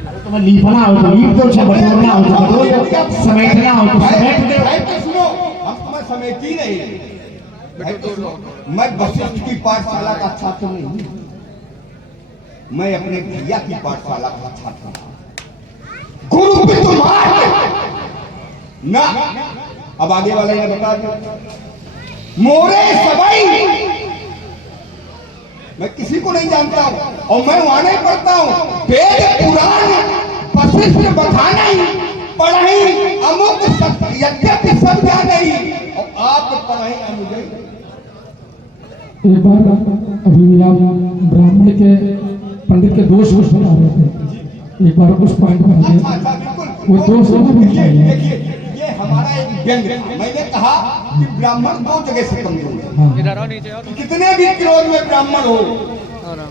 तुम्हें लीपना हो तो लीप दो, बटोरना हो तो बटोर, समेटना हो तो समेट दो। सुनो, हम तुम्हें समेटी नहीं। मैं वशिष्ठ की पाठशाला का छात्र नहीं हूँ, मैं अपने भैया की पाठशाला का छात्र हूँ। गुरु भी तुम्हारे ना। अब आगे वाला ये बता दो, मोरे सबई मैं किसी को नहीं जानता हूँ और मैं वहां नहीं पढ़ता हूँ। वेद पुराण वशिष्ठ बखाना ही पढ़ाई अमुक यद्यपि सब जान नहीं और आप पढ़ाई मुझे। एक बार अभी आप ब्राह्मण के पंडित के दोष कुछ बता रहे थे, एक बार उस पॉइंट पर अच्छा बिल्कुल वो दोष देखिए, ये हमारा एक व्यंग। मैंने कहा कि ब्राह्मण दो जगह से कमजोर है। कितने भी क्रोध में ब्राह्मण हो,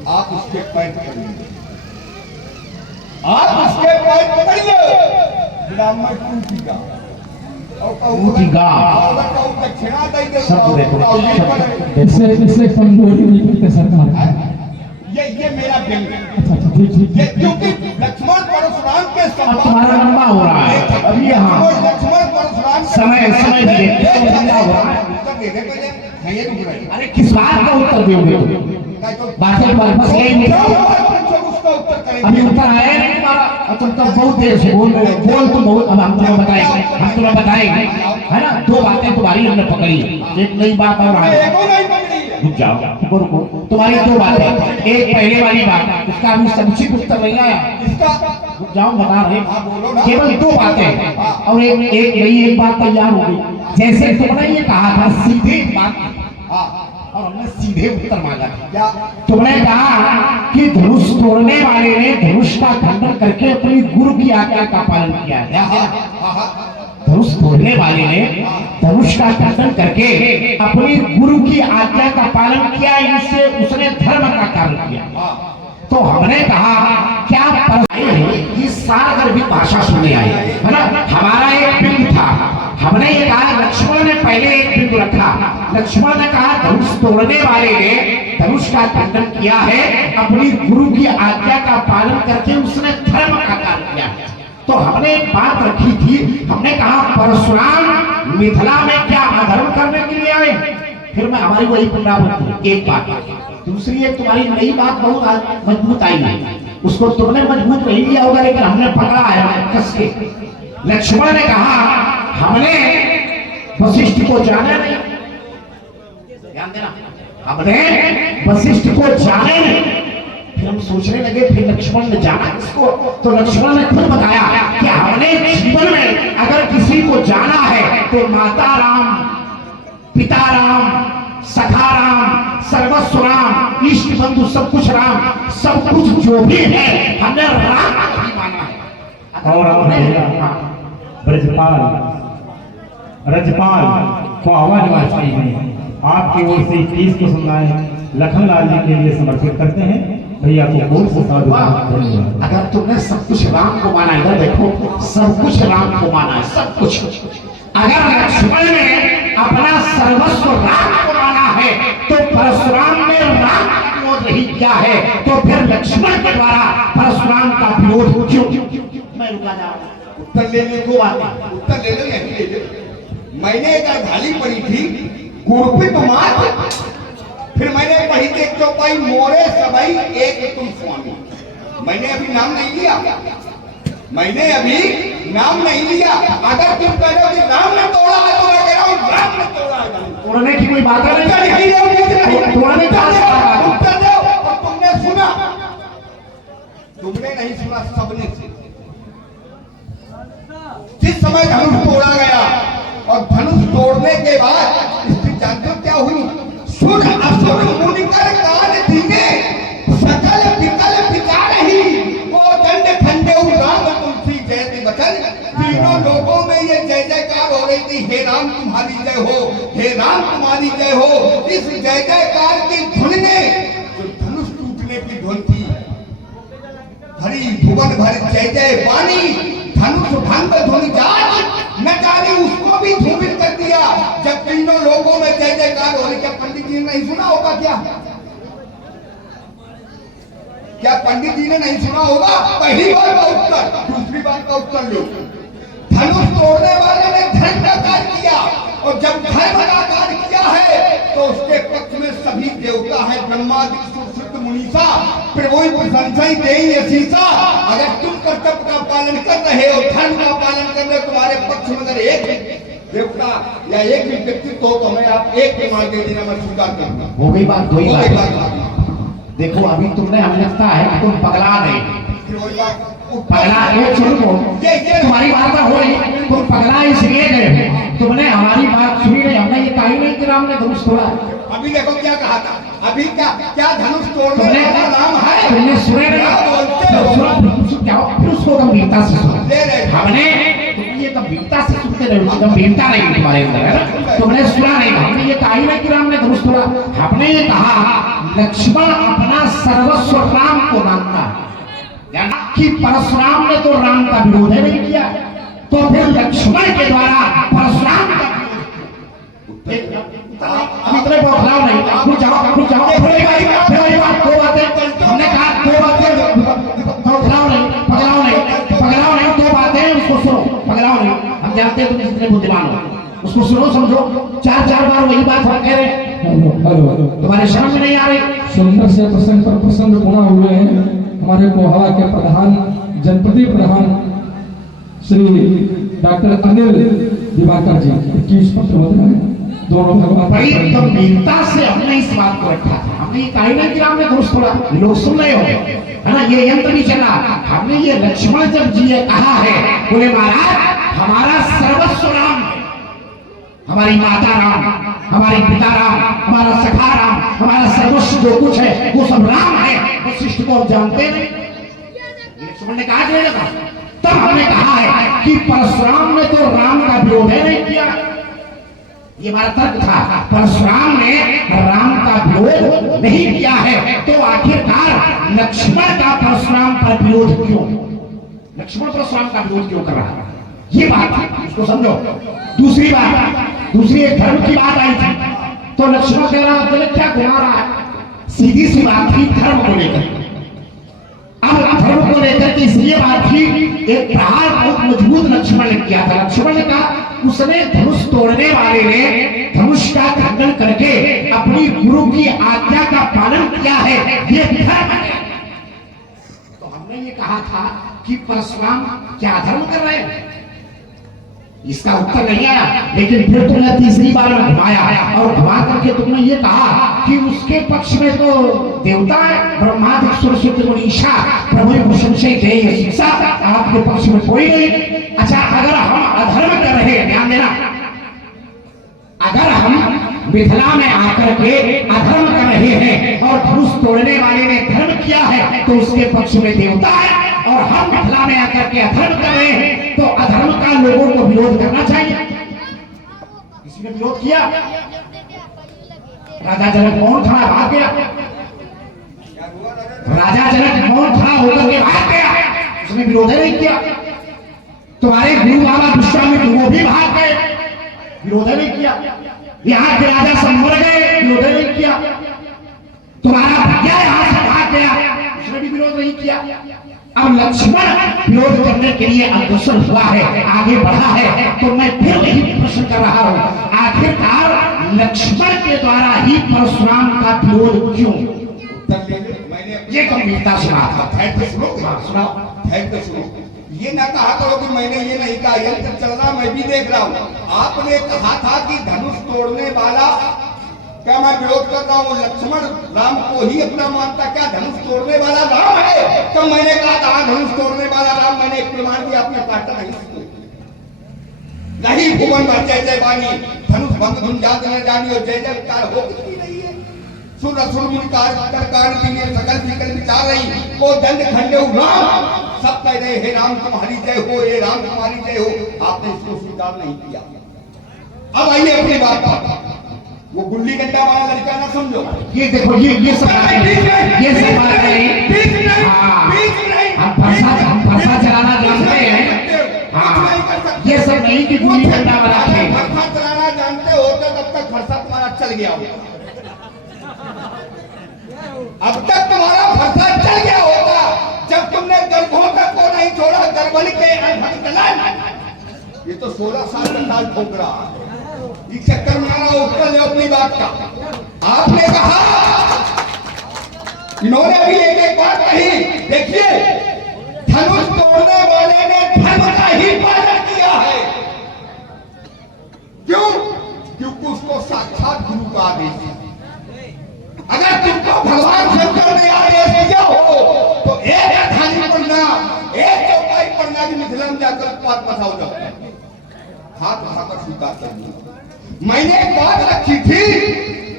आप उसके पैर पकड़िए, आप उसके पैर पकड़िए, ब्राह्मण टूटेगा दक्षिणा इससे कमजोरी नहीं करते सरकार। ये मेरा व्यंग है। क्योंकि लक्ष्मण परशुराम के तुम्हारा लंबा हो रहा है अभी। हाँ लक्ष्मण परशुराम समय अरे किस बात का उत्तर दोगे? बातें बस यही उसका उत्तर करेंगे। अभी उत्तर आया नहीं तुम्हारा, तुम तो बहुत देर से बोल रहे हो। बोल तुम बहुत, अब हम तुम्हें बताएंगे है ना। दो बातें तुम्हारी हमने पकड़ी, एक नई बात और है। रुक जाओ, रुको। तुम्हारी दो बातें, एक पहले वाली बात, उसका अभी समुचित उत्तर नहीं आया। रुक जाओ, बता रहे केवल दो बातें और एक नई एक बात तैयार हो गई। जैसे तुमने ये कहा था सीधे बात और हमने सीधे उत्तर मांगा था। तुमने कहा कि धनुष तोड़ने वाले ने धनुष का खंडन करके अपनी गुरु की आज्ञा का पालन किया है। धनुष तोड़ने वाले ने धनुष का खंडन करके अपनी गुरु की आज्ञा का पालन किया, इससे उसने धर्म का कार्य किया। तो हमने कहा क्या इस सागर भी भाषा सुनने आई है ना। हमारा एक बिंदु था, हमने ये कहा लक्ष्मण ने पहले एक बिंदु रखा। लक्ष्मण ने कहा धनुष तोड़ने वाले ने धनुष का खंडन किया है, अपनी गुरु की आज्ञा का पालन करके उसने धर्म का कार्य किया। तो हमने एक बात रखी थी, हमने कहा परशुराम मिथिला में क्या अधर्म करने के लिए आए? फिर मैं हमारी वही पुनरावृत्ति, एक बात। दूसरी एक तुम्हारी नई बात बहुत मजबूत आई है, उसको तुमने मजबूत नहीं लिया होगा लेकिन हमने पकड़ा है कस के। लक्ष्मण ने कहा हमने वशिष्ठ को जाना नहीं, ध्यान देना, हमने वशिष्ठ को जाने नहीं। फिर हम सोचने लगे फिर लक्ष्मण ने जाना किसको? तो लक्ष्मण ने खुद बताया कि हमने जीवन में अगर किसी को जाना है तो माता राम, पिता राम, सखा राम, सर्वस्व राम, इष्ट बंधु सब कुछ राम, सब कुछ जो भी है हमने राम का ही माना है। और ब्रजपाल रजपाल को आवाज वाली में आपकी ओर से 30 को सुनाए लखनलाल जी के लिए समर्पित करते हैं। भैया को बोल से धन्यवाद। अगर तुमने सब कुछ राम को माना, इधर देखो, सब कुछ राम को माना है, सब कुछ। अगर लक्ष्मण ने अपना सर्वस्व राम को माना है तो परशुराम ने राम का विरोध नहीं किया है, तो फिर लक्ष्मण के द्वारा परशुराम का विरोध क्यों? मैं रुका जाऊंगा, उत्तर लेने को आते, उत्तर ले लो, यही ले लो। मैंने एक अर्धाली पढ़ी थी गुरपित मात, फिर मैंने पढ़ी थी एक चौपाई मोरे सबई एक तुम स्वामी। मैंने अभी नाम नहीं लिया, मैंने अभी नाम नहीं लिया। अगर तुम कह रहे हो कि राम ने तोड़ा है तो मैं कह रहा हूँ राम ने तोड़ा है। तोड़ने की कोई बात नहीं, तोड़ने का उत्तर दो। और तुमने सुना? तुमने नहीं सुना, सबने सुना। जिस समय धनुष तोड़ा गया और धनुष तोड़ने के बाद इसकी जानकारी क्या हुई? सुर असुर मुनिकर कान दीने सकल विकल विकार ही वो दंड खंडे राम तुलसी जयति वचन। तीनों लोगों में ये जय जयकार हो रही थी, हे राम तुम्हारी जय हो, हे राम तुम्हारी जय हो। इस जय जयकार की धुन ने जो धनुष टूटने की धुन थी, हरि भुवन भर जय जय वाणी, धनुष भंग धुन जात न जाने उसको भी धूमित कर दिया। जब तीनों लोगों में जय जयकार हो रही, क्या पंडित जी ने नहीं सुना होगा क्या? क्या पंडित जी ने नहीं सुना होगा? पहली बार का उत्तर, दूसरी बार का उत्तर लो। धनुष तोड़ने वाले ने धर्म का कार्य किया, और जब धर्म का कार्य किया है तो उसके पक्ष में सभी देवता है, ब्रह्मादि सुरसिद्ध मुनीसा प्रभु प्रशंसा ही देई असीसा। अगर तुम कर्तव्य का पालन कर रहे हो, धर्म का पालन कर रहे हो, तुम्हारे पक्ष में अगर एक देवता या एक भी व्यक्तित्व हो तो हमें आप एक प्रमाण दे देना, मैं स्वीकार करूंगा। हो गई बात, कोई हो बात गई नहीं। बात। देखो अभी तुमने, हमें लगता है कि तुम पगला गए, फिर वही बात, पगला ये सुनो, तुम्हारी बात हो रही, तुम पगला इसलिए गए, तुमने हमारी बात सुनी नहीं, हमने ये कहा ही नहीं कि राम ने धनुष तोड़ा। अभी देखो क्या कहा था, अभी क्या क्या धनुष तोड़ने तुमने वाला नाम है? तुमने सुने नहीं, क्या बोलते हो? फिर उसको गंभीरता से सुना। ले रहे थे। हमने तुम ये गंभीरता से सुनते रहे, गंभीरता नहीं तुम्हारे अंदर है ना, तुमने सुना नहीं। हमने ये कहा ही नहीं कि राम ने धनुष तोड़ा, हमने ये कहा लक्ष्मण अपना सर्वस्व राम को मानता है, कि परशुराम ने तो राम का विरोध नहीं किया, तो फिर लक्ष्मण के द्वारा परशुराम का इतने बौखलाओ नहीं, कुछ जाओ फिर बात दो बातें हमने कहा, दो बातें बौखलाओ नहीं, पगलाओ नहीं, दो बातें उसको सुनो, पगलाओ नहीं। हम जानते हैं तुम कितने बुद्धिमान हो, उसको सुनो, समझो। चार बार वही बात हम कह रहे हैं, हेलो, तुम्हारे समझ में नहीं आ रही। सुंदर से प्रसंग पर प्रसंग गुणा हुए हैं हमारे कोहावा के प्रधान, जनपदी प्रधान श्री डॉक्टर अनिल दिवाकर जी 21 पत्र होता है, दोनों भगवान बड़ी गंभीरता से हमने इस बात को रखा था। हमने ये कहा नहीं कि हमने दोस्त थोड़ा, लोग सुन रहे हो है ना, ये यंत्र भी चला। हमने ये लक्ष्मण जब जी ने कहा है, बोले महाराज हमारा सर्वस्व राम, हमारी माता राम, हमारी पिता राम, हमारा सखा राम, हमारा सर्वस्व जो कुछ है वो सब राम है। वशिष्ठ को जानते नहीं, लक्ष्मण ने कहा कि लगा, तब हमने कहा है कि परशुराम ने तो राम का विरोध नहीं किया, ये हमारा तर्क था। परशुराम ने राम का विरोध नहीं किया है, तो आखिरकार लक्ष्मण का परशुराम पर विरोध क्यों, लक्ष्मण परशुराम का विरोध क्यों कर रहा है, ये बात है, इसको समझो। दूसरी बात, दूसरी एक धर्म की बात आई थी, तो लक्ष्मण कह रहा है क्या घुमा रहा है, सीधी सी बात थी धर्म को लेकर। अब धर्म को लेकर के इसलिए बात थी, एक प्रहार बहुत मजबूत लक्ष्मण ने किया था। लक्ष्मण ने कहा, उसने धनुष तोड़ने वाले ने धनुष का खंडन करके अपनी गुरु की आज्ञा का पालन किया है, ये धर्म है। तो हमने ये कहा था कि परशुराम क्या धर्म कर रहे हैं, इसका उत्तर नहीं आया, लेकिन फिर तुमने तीसरी बार में घुमाया, और घुमा करके तुमने ये कहा कि उसके पक्ष में तो देवता है, ब्रह्मादि सुरसिद्ध मुनीसा प्रभु प्रशंसा देई असीसा, आपके पक्ष में कोई नहीं। अच्छा, अगर हम अधर्म कर रहे हैं, ध्यान देना, अगर हम मिथिला में आकर के अधर्म कर रहे हैं और धनुष तोड़ने वाले ने धर्म किया है, तो उसके पक्ष में देवता है, और हम मिथिला में आकर के अधर्म कर रहे हैं, तो अधर्म का लोगों को विरोध करना चाहिए। किसी ने विरोध किया, राजा जनक मौन खड़ा भाग गया, राजा जनक मौन खड़ा होकर के भाग गया, उसने विरोध नहीं किया। तुम्हारे गुरु बाबा विश्वामित्र वो भी भाग गए, विरोध नहीं किया। यहाँ के राजा सब मर गए, विरोध नहीं किया। तुम्हारा भैया यहाँ से भाग गया, उसने भी विरोध नहीं किया। अब लक्ष्मण विरोध करने के लिए अग्रसर हुआ है, आगे बढ़ा है, तो मैं फिर यही प्रश्न कर रहा हूँ, आखिरकार लक्ष्मण के द्वारा ही परशुराम का विरोध क्यों? ये गंभीरता से बात है, ठहर के सुनो, सुनाओ। ठहर के सुनो। ये ना कहा करो कि मैंने ये नहीं कहा, यंत्र चल रहा मैं भी देख रहा हूँ। आपने कहा था कि धनुष तोड़ने वाला, क्या मैं विरोध कर रहा हूँ लक्ष्मण राम को ही अपना मानता, क्या धनुष तोड़ने वाला राम है? तो मैंने कहा था धनुष तोड़ने वाला राम, मैंने एक प्रमाण दिया, आपने काटा नहीं भुवन भर जय जय बानी, धनुष भंग धुन जात न जानी, और जय जयकार हो कितनी नहीं है। सुन असुर मुनिकार कर कान पीने सकल विकल विचार रही, को दंड खंडे राम, सब कह रहे हे राम तुम्हारी जय हो, हे राम तुम्हारी जय हो, आपने इसको स्वीकार नहीं किया। अब आइए अपनी बात पर, वो गुल्ली डंडा वाला लड़का ना समझो, ये देखो, ये सब बात हम फरसा चलाना जानते हैं, हाँ, ये सब नहीं कि गुल्ली डंडा वाला है। फरसा चलाना जानते हो तो तब तक फरसा तुम्हारा चल गया हो, अब तक तुम्हारा फरसा चल गया हो, बन के अनभटकलन। ये तो 16 साल का साल ठोक रहा है। इस चक्कर में आ रहा उत्तर ले अपनी बात का। आपने कहा, इन्होंने अभी एक बात कही, देखिए धनुष तोड़ने वाले ने धर्म का ही पालन किया है। क्यों? क्योंकि उसको साक्षात गुरु का आदेश है। अगर तुमको भगवान शंकर ने आदेश दिया हो तो एक थाली पढ़ना, एक चौपाई पढ़ना की मिथिला में जाकर बात बताओ जाओ, हाथ उठाकर स्वीकार कर लिया। मैंने एक बात रखी थी,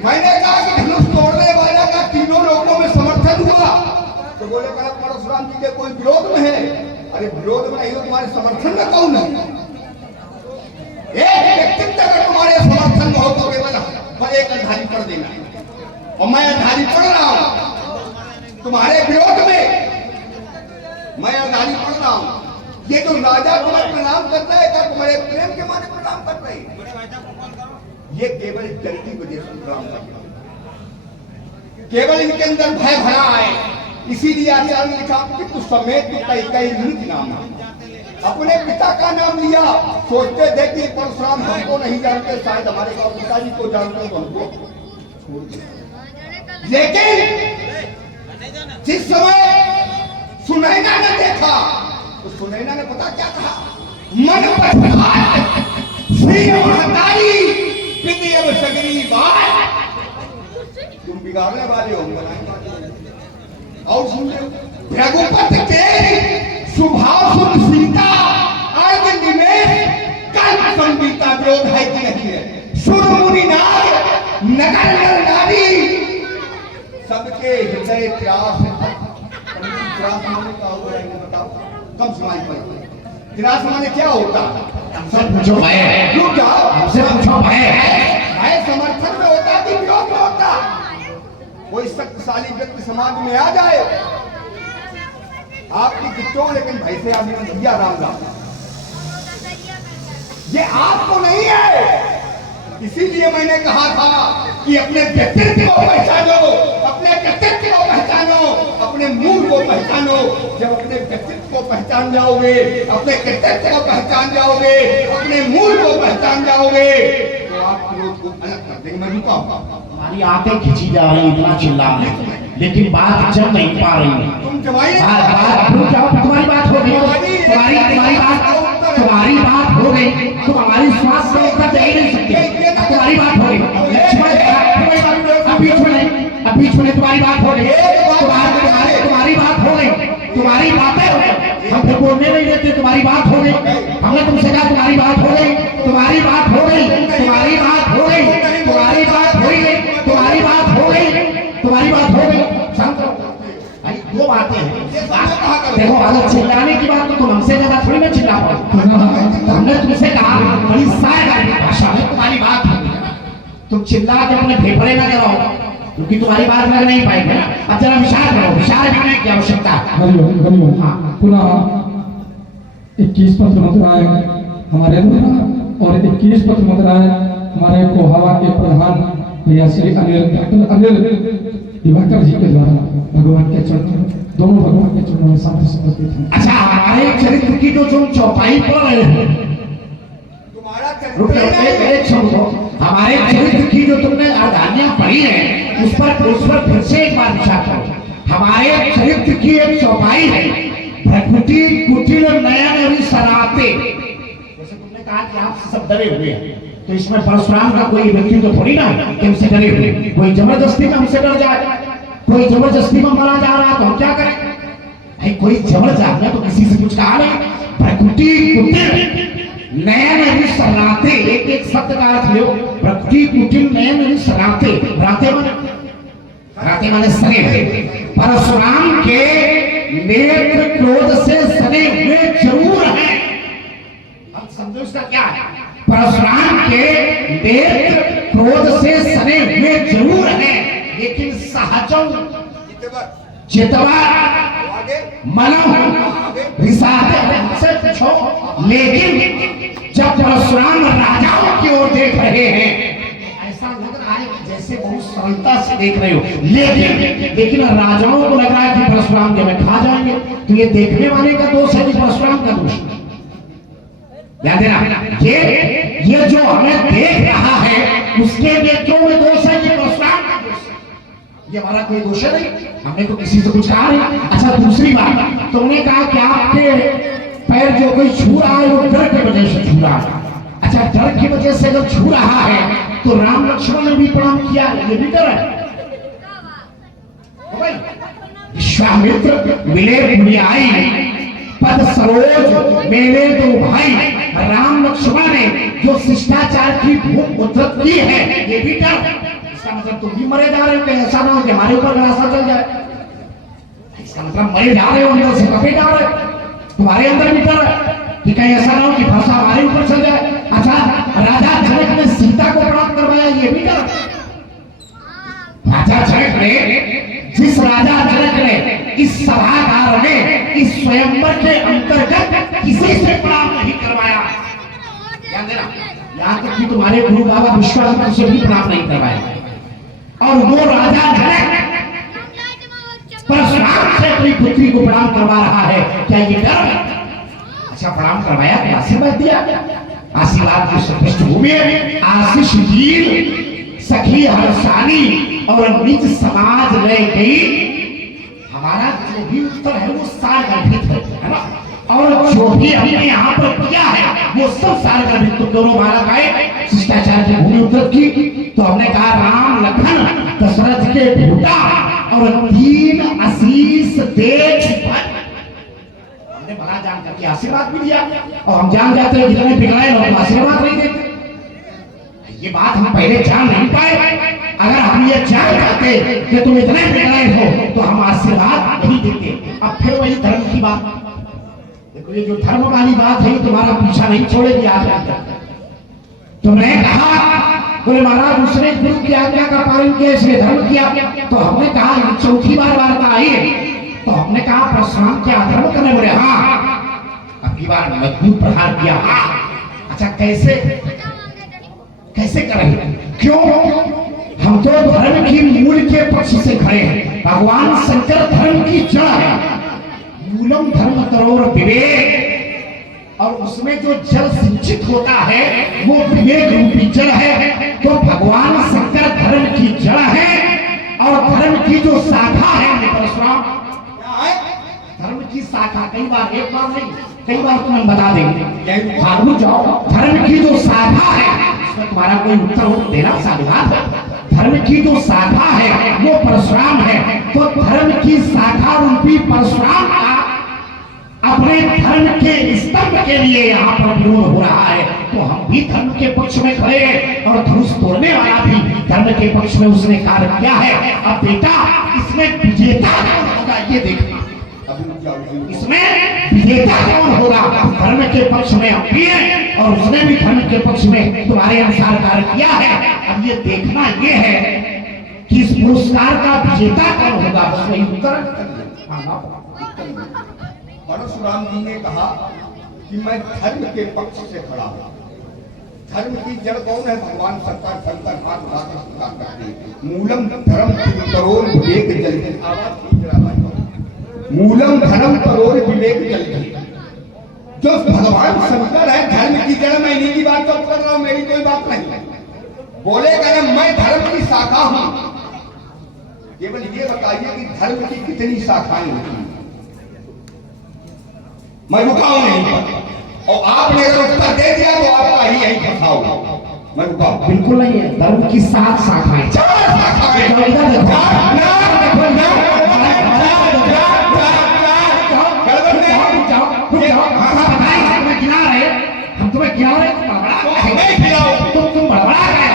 मैंने कहा कि धनुष तोड़ने वाले का तीनों लोगों में समर्थन हुआ तो बोले परशुराम जी के कोई विरोध में है। अरे विरोध में नहीं हो, तुम्हारे समर्थन में कौन है? एक व्यक्तित्व अगर तुम्हारे समर्थन में हो तो केवल एक अंधारी पढ़ देना, और मैं अंधारी पढ़ रहा हूं तुम्हारे विरोध में, मैं अंधारी पढ़ रहा हूं। ये जो राजा तुम्हें प्रणाम करता है क्या तुम्हारे प्रेम के माने प्रणाम कर रहे हैं? ये केवल जल्दी वजह से प्रणाम करता है, केवल इनके अंदर भय भरा है। इसीलिए आचार्य ने लिखा कि तू समेत कई नाम, अपने पिता का नाम लिया। सोचते थे कि परशुराम हमको नहीं जानते, शायद हमारे गांव पिताजी को जानते तो हमको छोड़ दिया। लेकिन जिस समय सुनैना ने देखा तो सुनैना ने पता क्या कहा, मन पछताए श्री महतारी पिते अब सगरी बात, तुम बिगाड़ने वाले हो, बनाने वाले हो। और सुन लो, रघुपति के स्वभाव सुन सीता अर्घ निवेश कल्प संगीता विरोध है कि नहीं है। सुर मुनि नाग नगर नर नारी सबके हृदय प्यास प्यास माने का होगा बताओ, कम सुनाई पड़े। प्यास माने क्या होता? हमसे पूछो भय, रुक जाओ, हमसे पूछो भय। भय समर्थन में होता कि विरोध में होता? कोई शक्तिशाली व्यक्ति समाज में आ जाए आपकी कितों, लेकिन भाई से आदमी भैया राम राम, ये आपको नहीं है। इसीलिए मैंने कहा था कि अपने व्यक्तित्व को पहचानो, अपने व्यक्तित्व को पहचानो, अपने मूल को पहचानो। जब अपने व्यक्तित्व को पहचान जाओगे, अपने व्यक्तित्व को पहचान जाओगे, अपने मूल को पहचान जाओगे तो आप विरोध को अलग कर देंगे। मैं रुका हमारी आंखें खिंची जा रही, इतना चिल्ला रहे, लेकिन बात जम नहीं पा रही। तुम जवाई तुम्हारी बात हो गई, तुम्हारी बात हो गई, तुम हमारी स्वास्थ्य का उत्तर दे नहीं सकते। तुम्हारी बात हो गई, अभी छुने तुम्हारी बात हो गई, तुम्हारी बात हो गई, तुम्हारी बातें हो गई, हम फिर बोलने नहीं देते। तुम्हारी बात हो गई, हमने तुमसे कहा तुम्हारी बात हो गई, तुम्हारी बात हो गई, तुम्हारी बात हो गई, तुम्हारी बात हो गई, तुम्हारी बात हो गई, तुम्हारी बात हो गई। शांत रहो। दो बातें हैं, देखो अगर चिल्लाने की बात तो तुम हमसे ज्यादा थोड़ी ना चिल्ला पाओ। हमने तुमसे कहा बड़ी सारी भाषा में तुम्हारी बात है, तुम चिल्ला के अपने फेफड़े ना कराओ, क्योंकि तुम्हारी बात लग नहीं पाएगी ना। अब जरा विचार करो, विचार करने की आवश्यकता है। पुनः 21 पत्र मुद्राएं हमारे द्वारा और 21 पत्र मुद्राएं हमारे कोहावा के प्रधान भैया श्री डॉक्टर अनिल दिवाकर जी के द्वारा भगवान के चरणों, दोनों भगवान के चरणों में समर्पित हैं। अच्छा, हमारे चरित्र की जो तुम चौपाई पढ़ रहे हो, तुम्हारा हमारे चरित्र की जो तुमने अर्धान्यां पढ़ी है उस पर फिर से एक बार विचार करो। हमारे चरित्र की एक चौपाई है, भ्रकुटी कुटिल नयन सराते। जैसे तुमने कहा कि आप सब डरे हुए हैं, तो इसमें परशुराम का कोई व्यक्ति तो थोड़ी ना कि हमसे डरे हुए। कोई जबरदस्ती में हमसे डर जाए, कोई जबरदस्ती में मारा जा रहा तो हम क्या करें? नहीं, कोई जबरदस्त है तो किसी से कुछ कहा नहीं। भ्रकुटी कुटिल नयन सराते, एक एक शब्द का अर्थ लो। भ्रकुटी कुटिल नयन सराते, राते माने सने हुए। परशुराम के नेत्र क्रोध से सने हुए जरूर हैं। अब समझो इसका क्या है? परशुराम के नेत्र क्रोध से सने हुए जरूर हैं, लेकिन सहजों चितवा मनो रिसाते पूछो। लेकिन जब परशुराम राजाओं की ओर देख रहे हैं, ऐसा लग रहा है कि ऐसे बहुत सरलता से देख रहे हो, लेकिन राजाओं को लग रहा है कि परशुराम के में खा जाएंगे। तो ये देखने वाले का दोष है कि परशुराम का दोष? याद देना, ये जो हमें देख रहा है उसके नेत्रों में दोष है कि परशुराम का दोष है। ये हमारा कोई दोष है नहीं, हमने तो किसी से कुछ कहा नहीं। अच्छा, दूसरी बात, तुमने कहा कि आपके पैर जो कोई छू रहा है वो डर की वजह से छू रहा है। अच्छा, डर की वजह से अगर छू रहा है तो राम लक्ष्मण ने भी प्रणाम किया, ये भी डर है। विश्वामित्र मिले बुढ़ियाई, पद सरोज मेरे दो भाई। राम लक्ष्मण ने जो शिष्टाचार की भूख उद्धत की है, ये भी डर। इसका मतलब तुम भी मरे जा रहे हो, कहीं ऐसा ना हो कि हमारे ऊपर रास्ता चल जाए। इसका मतलब मरे जा रहे हो, अंदर से कभी डर है, तुम्हारे अंदर भी डर है कि कहीं ऐसा ना हो कि फंसा हमारे ऊपर चल जाए। अच्छा, राजा जनक ने सीता को प्राप्त करवाया, ये भी डर। राजा जनक ने, जिस राजा जनक ने इस सभागार में इस स्वयंवर के अंतर्गत किसी से प्रणाम नहीं करवाया, ध्यान देना, यहाँ तक कि तुम्हारे गुरु बाबा विश्वामित्र से भी प्रणाम नहीं करवाया, और वो राजा जनक परशुराम से अपनी पुत्री को प्रणाम करवा रहा है, क्या ये डर? अच्छा, प्रणाम करवाया, आशीर्वाद दिया। आशीर्वाद की पृष्ठभूमि में आशीष वीर सखी हर्षानी और निज समाज ले गई। हमारा जो भी उत्तर है वो सारगर्भित है ना, और जो भी हमने यहाँ पर किया है वो सब सारगर्भित। तो दोनों बालक आए, शिष्टाचार की भूमि उद्धत की, तो हमने कहा राम लखन दशरथ के बेटा और 3 आशीष देख हमने भला जान करके आशीर्वाद भी दिया। और हम जान जाते हैं जितने बिगड़े लोग आशीर्वाद नहीं देते। ये बात हम पहले जान नहीं पाए। अगर हम ये जान जाते कि तुम इतने बिगड़े हो तो हम आशीर्वाद नहीं देते। अब फिर वही धर्म की बात, देखो ये जो धर्म वाली बात है तुम्हारा पीछा नहीं छोड़ेगी आज तक। तुमने कहा बोले महाराज दूसरे गुरु की आज्ञा का पालन किया, इसलिए धर्म किया। तो हमने कहा चौथी बार वार्ता आई, तो हमने कहा परशुराम क्या अधर्म करने? बोले हाँ। अब की बार मजबूत प्रहार किया। अच्छा, कैसे करेंगे? क्यों? हम तो धर्म की मूल के पक्ष से खड़े हैं। भगवान शंकर धर्म की जड़ है। मूलम धर्म तरोर विवेक, और उसमें जो जल सिंचित होता है वो विवेक रूपी जल है। तो भगवान शंकर धर्म की जड़ है, और धर्म की जो शाखा है परशुराम, धर्म की शाखा, कई बार, एक बार नहीं कई बार तुम्हें बता देंगे, भागू जाओ। धर्म की जो शाखा है उसमें तुम्हारा कोई उत्तर देना साधुवाद है। धर्म की जो शाखा है वो परशुराम है। तो धर्म की शाखा रूपी परशुराम का अपने धर्म के स्तंभ के लिए यहाँ पर विरोध हो रहा है। तो हम भी धर्म के पक्ष में खड़े हैं, और धनुष तोड़ने वाला भी धर्म के पक्ष में उसने कार्य किया है। अब बेटा, इसमें विजेता कौन होगा ये देखना। इसमें विजेता कौन होगा? धर्म के पक्ष में हम भी हैं, और उसने भी धर्म के पक्ष में तुम्हारे अनुसार कार्य किया है। अब ये देखना ये है कि इस पुरस्कार का विजेता कौन होगा। उसमें उत्तर परशुराम जी ने कहा कि मैं धर्म के पक्ष से खड़ा हूं। धर्म की जड़ कौन है? भगवान शंकर। शंकर हाथ उठा के स्वीकार करते, मूलम धर्म तरोर विवेक जल। मूलम धर्म तरोर विवेक जल। जो भगवान शंकर है धर्म की जड़, मैं इन्हीं की बात कर रहा हूं, मेरी कोई बात नहीं। बोले करें मैं धर्म की शाखा हूं। केवल ये बताइए कि धर्म की कितनी शाखाएं होती हैं? मैं रुकाऊं नहीं, और आपने अगर उत्तर दे दिया तो आपका ही यही फंसाओगा। मैं रुकाऊं बिल्कुल नहीं है। धर्म की 7 शाखाएं, 4 शाखाएं। हम तुम्हें गिरा रहे, तुम बड़बड़ा रहे।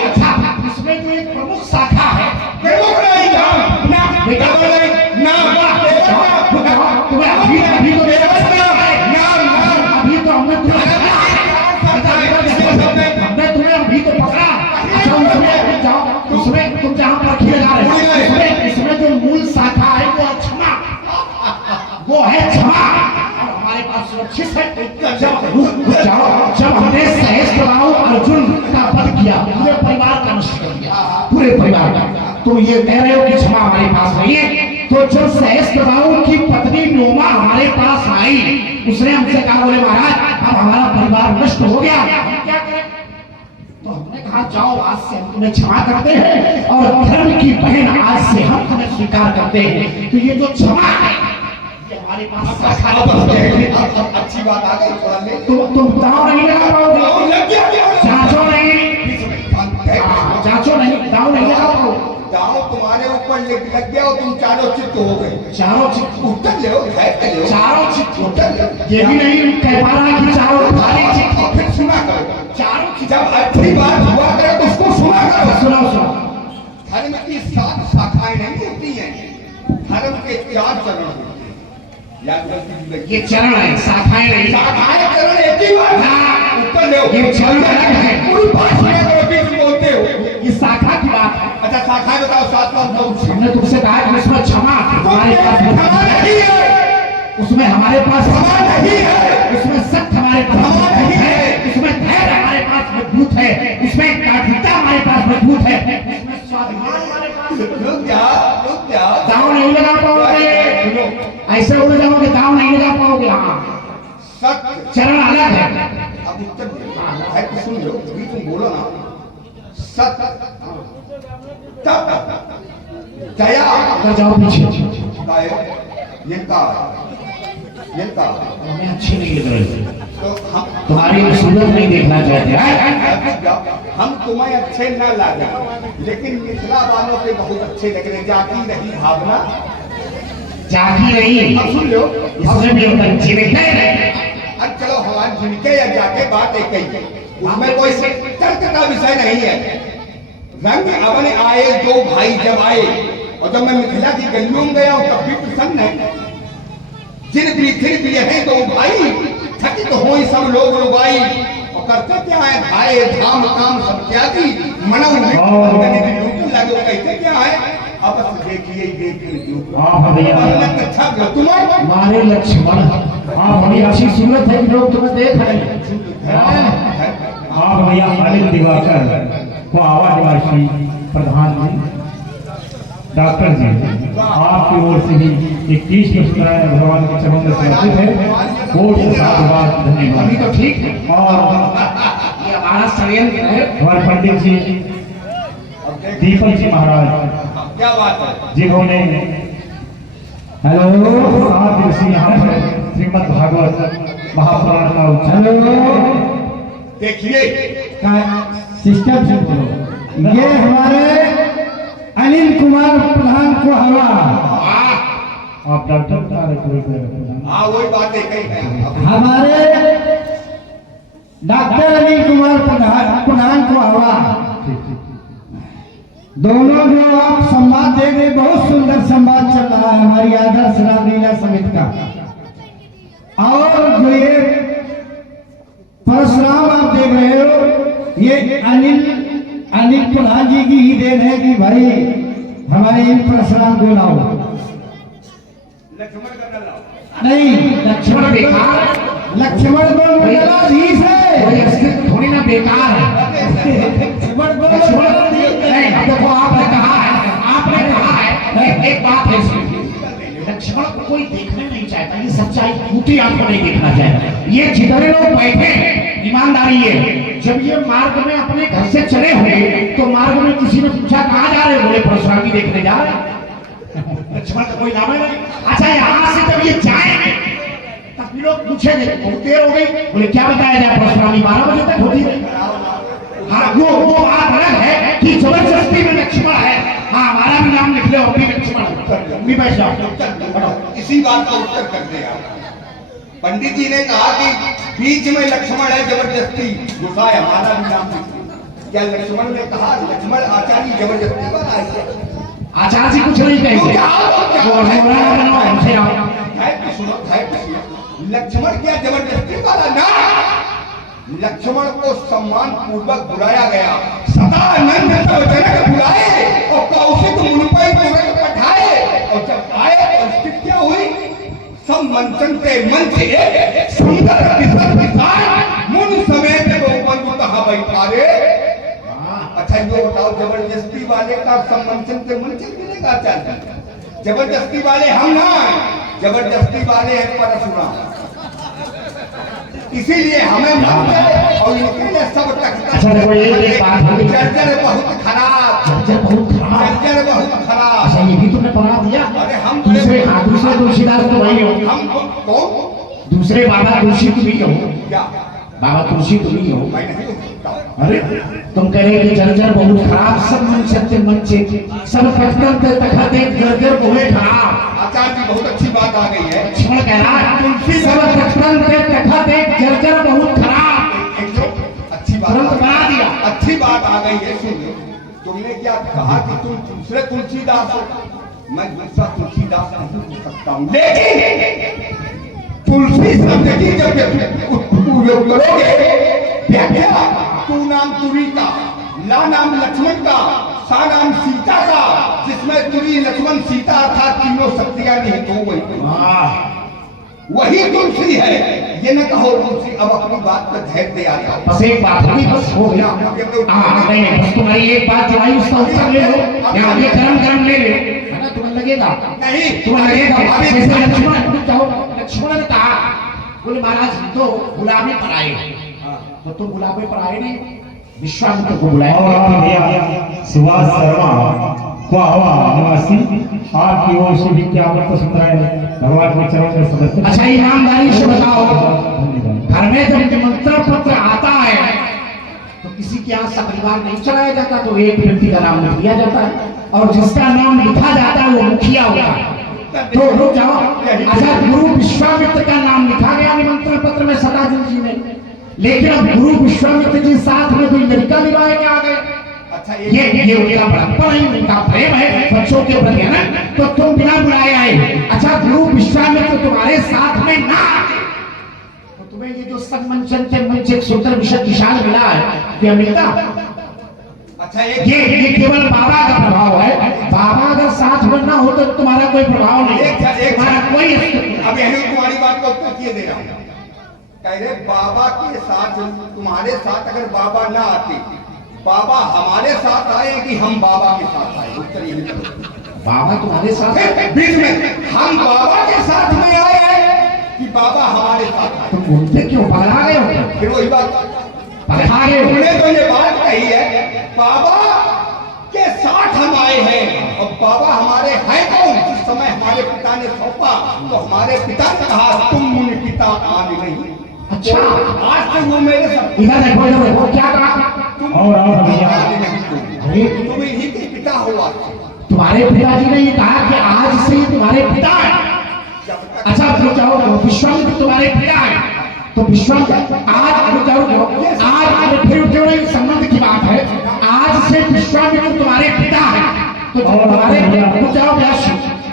अच्छा, इसमें जो एक प्रमुख शाखा है, प्रमुख नहीं अभी तो पकड़ा। अच्छा, उसमें तुम जहां पर खेल रहे हो, इसमें जो मूल शाखा है वो क्षमा, वो है क्षमा, और हमारे पास सुरक्षित है। जब हमने सहस्त्रराव अर्जुन का वध किया, पूरे परिवार का नष्ट कर दिया, पूरे पूरे परिवार का। तुम ये कह रहे हो कि क्षमा हमारे पास नहीं है, तो जो सहस्त्रबाहु की पत्नी नोमा हमारे पास आई, उसने हमसे कहा, बोले महाराज अब हमारा परिवार नष्ट हो गया, हम क्या करें? तो हमने कहा जाओ, आज से हम तुम्हें क्षमा करते हैं और धर्म की बहन आज से हम तुम्हें स्वीकार करते हैं। तो ये जो क्षमा है ये हमारे पास अच्छी बात आ गई, थोड़ा ले तुम दाव नहीं लगा पाओगे, चाचो नहीं, चाचो नहीं, दाव नहीं लगा पाओगे। दाव तुम्हारे ऊपर लग गया और तुम चारों चित्त हो गए। चारों चित्त उत्तर ले, चारों चित्त उत्तर ले। ये भी नहीं कह पा रहा कि चारों खाली चित्त। और फिर सुना करो, चारों चित्त जब अच्छी बात हुआ करे तो उसको सुना करो। सुनाओ सुनाओ। धर्म की 7 शाखाएं नहीं होती हैं, धर्म के 4 चरण होते हैं। याद रखिए, ये चरण है, शाखाएं नहीं। शाखाएं चरण एक ही बात है। उत्तर ले, ये चरण अलग है, पूरी बात सुना करो, बीच बोलते हो। ये शाखा की बात है। अच्छा शाखाएं बताओ, 7 कौन सी? हमने तुमसे कहा कि उसमें क्षमा हमारे पास क्षमा नहीं है, उसमें हमारे पास क्षमा नहीं है, उसमें सत्य हमारे पास नहीं है, उसमें धैर्य हमारे पास मजबूत है, उसमें काठिता हमारे पास मजबूत है, उसमें स्वाभिमान हमारे पास। रुक जाओ। दाव नहीं लगा पाओगे, ऐसे उड़ जाओगे, दाव नहीं लगा पाओगे। हाँ, सत्य चरण अलग है। अब उत्तर दो, है तो सुन लो, अभी तुम बोलो ना। सत्य, तप, दया, अगर जाओ पीछे, इनका हमें अच्छी नहीं लग रही, तो हम तुम्हारी सूरत नहीं देखना चाहते हैं। हम तुम्हें अच्छे न लगे, लेकिन मिथिला वालों के बहुत अच्छे लग रहे। जाती रही भावना, जाती रही, अब सुन लो, इसमें भी होता जीवित है। अब चलो हमारे झुनके या जाके बात एक ही, उसमें कोई तर्क का विषय नहीं है। रंग अपने आए दो भाई जब आए, और जब मैं मिथिला की गलियों में गया हूं तब भी प्रसन्न है। जिन पृथ्वी भी है दो भाई, थकित हो सब लोग रुबाई, और करते क्या है धाये धाम काम सब त्यागी, मनव लगे कहते क्या है, अब देखिए अच्छा तुम्हारे हमारे लक्ष्मण, हमारी अच्छी सूरत है कि लोग तुम्हें देख रहे हैं। आप भैया अनिल दिवाकर को आवाज निवासी प्रधान जी, डॉक्टर जी, आपकी ओर से भी 21 पुरस्कार भगवान के चरणों में समर्पित है। बहुत साधुवाद, धन्यवाद। अभी तो ठीक है, और ये हमारा षड्यंत्र है। हमारे पंडित जी दीपक जी महाराज, क्या बात है, जिन्होंने हेलो 7 दिवसीय यहाँ पर श्रीमद् भागवत महापुराण का उच्चारण। देखिए सिस्टम से बोलो। ये हमारे अनिल कुमार प्रधान को हवा, आप डॉक्टर बता रहे। हाँ वही बात एक ही है। हमारे डॉक्टर अनिल कुमार प्रधान को हवा। दोनों जो आप संवाद देख रहे, बहुत सुंदर संवाद चल रहा है हमारी आदर्श रामलीला समिति का। और जो ये परशुराम आप देख रहे हो, ये अनिल प्रधान जी की ही देन है कि भाई हमारे इन परशुराम को लाओ। लक्ष्मण का लाओ नहीं, लक्ष्मण बेकार, लक्ष्मण को मंडलाधीश है, कोई अस्तित्व थोड़ी ना बेकार है। लक्ष्मण को नहीं, अब देखो आपने कहा है, एक बात है इसमें, लक्ष्मण को कोई देखने नहीं चाहता, ये सच्चाई झूठी आपको नहीं देखना चाहता। ये जितने लोग बैठे हैं, ईमानदारी है, जब ये मार्ग में अपने घर से चले होंगे तो मार्ग में किसी ने पूछा कहाँ जा रहे हो, बोले परशुरामी देखने जा रहे। लक्ष्मण का कोई नाम है नहीं। अच्छा यहाँ से जब ये जाएंगे तब भी लोग पूछेंगे बहुत देर हो गई, बोले क्या बताया जाए, परशुरामी 12 बजे तक होती है। हाँ वो बात अलग है कि जबरदस्ती में लक्ष्मण है। हाँ हमारा भी नाम लिख लो, अपनी लक्ष्मण भी बैठ जाओ। इसी बात का उत्तर कर दे आप। पंडित जी ने कहा कि बीच में लक्ष्मण है, जबरदस्ती गुस्सा है, हमारा भी नाम लिख लो। क्या लक्ष्मण ने कहा, लक्ष्मण आचार्य जबरदस्ती बना है? आचार्य जी कुछ नहीं कहेंगे, लक्ष्मण क्या जबरदस्ती वाला ना, लक्ष्मण को सम्मान पूर्वक बुलाया गया। सदानंद तब जनक बुलाए और कौशिक मुनिपै तुरंत पठाए, और जब आए तो स्थिति क्या हुई, सब मंचन के मंच एक सुंदर विशाल मुन समेत वो बंधु कहा बैठा रे। अच्छा अच्छा ये बताओ, जबरदस्ती वाले का सम्मंचन से मंचन मिलेगा? चाचा जबरदस्ती वाले हम ना, जबरदस्ती वाले हैं परशुराम, इसीलिए हमें मन है और इनके लिए सब तक। अच्छा देखो ये बात होगी, जर्जर बहुत खराब, जर्जर बहुत खराब, जर्जर बहुत खराब। अच्छा ये भी तुमने पढ़ा दिया? अरे हम दूसरे तुलसीदास तो वही हो, हम कौन? दूसरे बाबा तुलसी तुम ही हो, क्या बाबा तुलसी तुम ही हो। मैं नहीं हूँ। अरे तुम कह रहे कि जर्जर बहुत खराब, सब मन सत्य मन से सब कटकन के तखते जर्जर बहुत खराब। आचार्य जी बहुत अच्छी बात आ गई है। लक्ष्मण कह रहा है तुलसी सब कटकन के तखते जर्जर बहुत खराब। एक जो अच्छी बात तुरंत बना दिया। अच्छी बात आ गई है। सुनिए, तुमने क्या कहा कि तुम दूसरे तुलसीदास हो? मैं दूसरा तुलसीदास नहीं हो सकता हूँ, लेकिन तुलसी शब्द की जब उपयोग करोगे, व्याख्या तू नाम तुरी का, ला नाम लक्ष्मण का, सा नाम सीता का, जिसमें तुरी लक्ष्मण सीता अर्थात तीनों शक्तियां निहित हो गई, वही तुलसी है। ये न कहो तुलसी, अब अपनी बात पर धैर्य दे आ जाओ। बस एक बात होगी, बस हो गया। हाँ नहीं नहीं, बस तुम्हारी एक बात जो आई उसका उत्तर ले लो, या ये गरम गरम ले लो, है ना? तुम्हें लगेगा नहीं, तुम्हें लगेगा जैसे लक्ष्मण ने कहा, बोले महाराज तो गुलाबी पर आए, तो तुम गुलाबी पर आए नहीं, विश्वामित्र को बुलाया। और आप भैया सुभाष शर्मा कुआवा निवासी, आपकी ओर से भी क्या अमृत सुंदर भगवान के चरणों में समर्पित। अच्छा ईमानदारी से बताओ, घर में जब निमंत्रण पत्र आता है तो किसी के यहाँ सपरिवार नहीं चलाया जाता, तो एक व्यक्ति का नाम लिख दिया जाता है, और जिसका नाम लिखा जाता है वो मुखिया होता है। तो रुक जाओ, अच्छा गुरु विश्वामित्र का नाम लिखा गया निमंत्रण पत्र में सदाशिव जी ने, लेकिन अब गुरु विश्वामित्र जी साथ में कोई लड़का निभाए आ गए। अच्छा ये उनका बड़प्पन है, उनका प्रेम है बच्चों के प्रति, है ना? तो तुम बिना बुलाए आए। अच्छा गुरु विश्वामित्र तुम्हारे साथ में ना आते तो तुम्हें ये जो सम्मंचन के मंच एक सूत्र विषय विशाल मिला है, ये मिलता? अच्छा ये केवल बाबा का प्रभाव है। बाबा अगर साथ में ना हो तो तुम्हारा कोई प्रभाव नहीं, तुम्हारा कोई अब यही तुम्हारी बात का उत्तर किए दे रहा हूँ। कह रहे बाबा के साथ, तुम्हारे साथ अगर बाबा ना आते, बाबा हमारे साथ आए कि हम बाबा के साथ आए? उत्तर यही करो। बाबा तुम्हारे साथ, बीच में हम बाबा के साथ में आए हैं कि बाबा हमारे साथ आए? तुम बोलते क्यों? पगला गए हो? फिर वही बात, पगला गए हो? तुमने तो ये बात कही है बाबा के साथ हम आए हैं, और बाबा हमारे हैं कौन? जिस समय हमारे पिता ने सौंपा तो हमारे पिता ने कहा तुम मुनि पिता आन नहीं। अच्छा आज से वो मेरे साथ, इधर देखो, इधर देखो, क्या कहा? और भैया तुम इन्हीं के पिता हो। आज तुम्हारे पिताजी ने ये कहा कि आज से तुम्हारे पिता है। अच्छा रुक जाओ, विश्वामित्र तुम्हारे पिता है, तो विश्वामित्र आज रुक जाओ, आज फिर संबंध की बात है, आज से विश्वामित्र तुम्हारे पिता है, तो तुम्हारे रुक जाओ व्यास,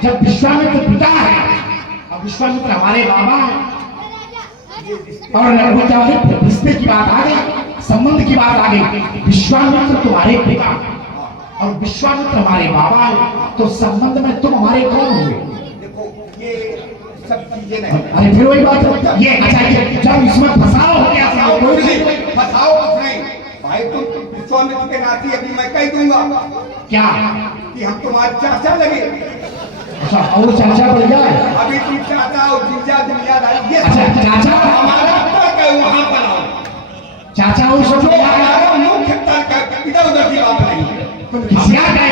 जब विश्वामित्र पिता है और विश्वामित्र हमारे बाबा है, और रुक जाओ, रिश्ते की बात आ गई, संबंध की बात आ गई। विश्वामित्र तुम्हारे पिता और विश्वामित्र हमारे बाबा है, तो संबंध में तुम हमारे कौन हुए? देखो ये सब चीजें नहीं। अरे फिर वही बात है, ये अच्छा ये जब इसमें फंसाओ हो गया, फसाओ कुछ नहीं भाई, तुम विश्वामित्र के नाती अभी मैं कह दूंगा क्या कि हम तुम्हारे चाचा लगे। अच्छा और चाचा बढ़ जाए? अभी तुम चाचा और जीजा दुनिया ये अच्छा चाचा, हमारा तर्क है, वहां पर आओ। चाचा और सब जो हमारा मुख्य तर्क है, इधर उधर की बात नहीं। तुम खिसिया गए,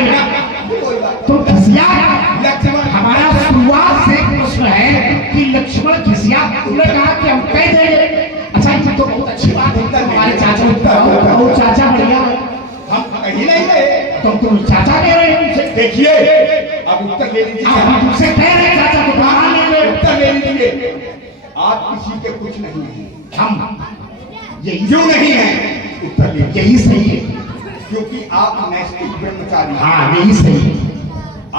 कोई बात तुम खिसिया। लक्ष्मण हमारा शुरुआत से प्रश्न है कि लक्ष्मण खिसिया, तुमने कहा कि हम कह देंगे। अच्छा ये तो बहुत अच्छी बात है, हमारे चाचा और चाचा बढ़िया, हम कहीं नहीं गए, तुम चाचा कह रहे हैं उनसे। देखिए अब उत्तर ले लीजिए। हम तुमसे कह रहे हैं चाचा को कहा नहीं ले, उत्तर ले लीजिए। आप किसी के कुछ नहीं है, हम यही क्यों नहीं है? उत्तर लीजिए। यही सही है। क्योंकि आप नैतिक ब्रह्मचारी। हाँ यही सही है।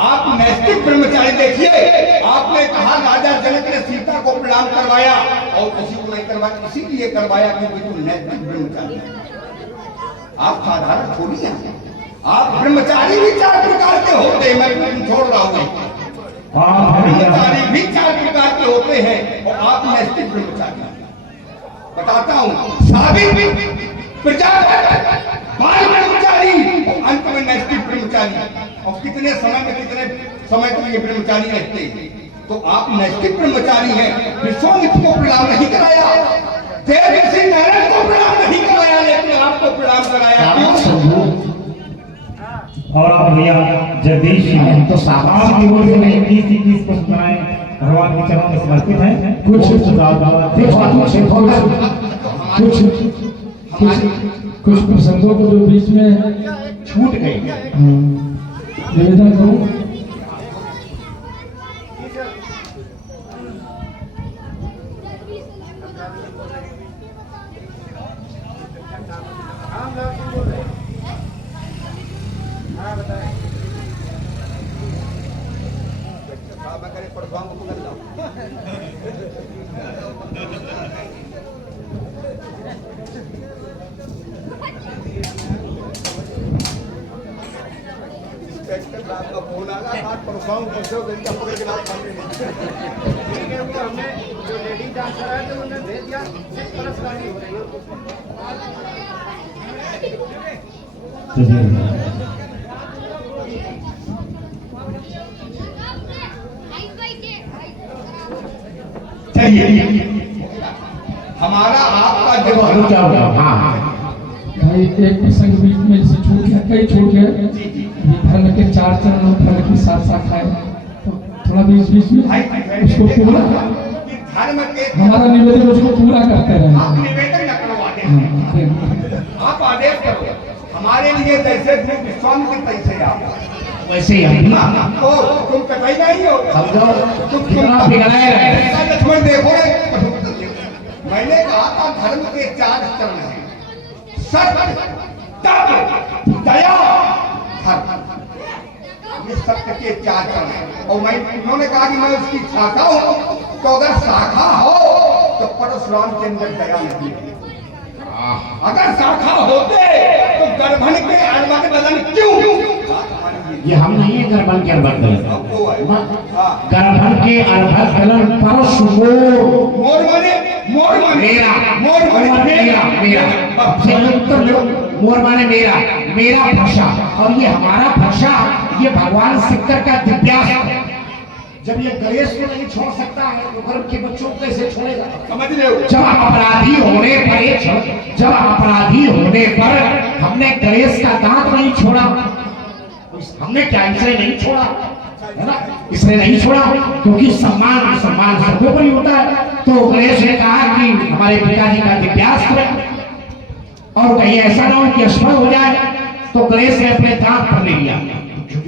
आप नैतिक ब्रह्मचारी। देखिए आपने कहा राजा जनक ने सीता को प्रणाम करवाया, और किसी को नहीं करवाया, इसीलिए करवाया क्योंकि तुम नैतिक ब्रह्मचारी। आप साधारण थोड़ी हैं, आप ब्रह्मचारी भी 4 प्रकार के होते हैं। मैं छोड़ रहा हूँ, ब्रह्मचारी भी 4 प्रकार के होते हैं, और आप नैतिक ब्रह्मचारी। बताता हूँ, साबित, प्रजापति, बाल ब्रह्मचारी अंत में नैष्ठिक ब्रह्मचारी, और कितने समय तक ये ब्रह्मचारी रहते हैं। तो आप नैष्ठिक ब्रह्मचारी हैं, विश्वामित्र को प्रणाम नहीं कराया, देव ऋषि नारद को प्रणाम नहीं कराया, लेकिन आपको प्रणाम कराया। क्यों? और आप भैया जगदीश जी हैं, तो साहब आपकी ओर से 21 को सुनाए भगवान के चरणों में समर्पित हैं। कुछ कुछ प्रसंगों को जो बीच में छूट गई। निवेदन करूं। आपका फोन आ गया, बात परसों पकड़ के बात करने ठीक है, वो हमने जो लेडी डांसर है तो उन्होंने भेज दिया, परसगानी हो रही चाहिए। हमारा आपका देखो जब अभी क्या हो गया। हाँ भाई एक प्रसंग बीच में से छूट गया, कई छूट गए। ये धर्म के 4 चरण और धर्म की 7 शाखाएं, तो थोड़ा बीच में उसको पूरा, धर्म के हमारा निवेदन उसको पूरा करते रहे। आप निवेदन न करो, आदेश आप आदेश करो। हमारे लिए जैसे थे विश्वामित्र तैसे आप, वैसे ही हम भी तो तुम कतई नहीं हो। हम लोग कितना बिगड़ाए रहे। लक्ष्मण देखो, मैंने कहा था धर्म के 4 चरण हैं, सत्य, तप, दया, धर्म। ये सत्य के 4 चरण हैं। और उन्होंने कहा कि मैं उसकी शाखा हूं, तो अगर शाखा हो तो परशुराम के अंदर दया नहीं है। अगर शाखा होते तो गर्भन के अर्भक बदन क्यों? ये हम नहीं है गर्भन के अर्भक दलन, गर्भन के अर्भक दलन परशु मोर माने मेरा, मोर माने मेरा उत्तर लो। मोर माने मेरा भाषा, और ये हमारा भाषा, ये भगवान शंकर का दिव्यास्त्र। जब ये गणेश को नहीं छोड़ सकता है तो गर्भ के बच्चों को कैसे छोड़ेगा? समझ रहे हो? जब अपराधी होने पर हमने गणेश का दांत नहीं छोड़ा, हमने क्या इसलिए नहीं छोड़ा, है ना? इसलिए नहीं छोड़ा क्योंकि सम्मान सर्वोपरि होता है। तो गणेश ने कहा कि हमारे पिताजी का दिव्यास्त्र है, और कहीं ऐसा ना हो कि असफल हो जाए, तो गणेश ने अपने दांत पर ले लिया,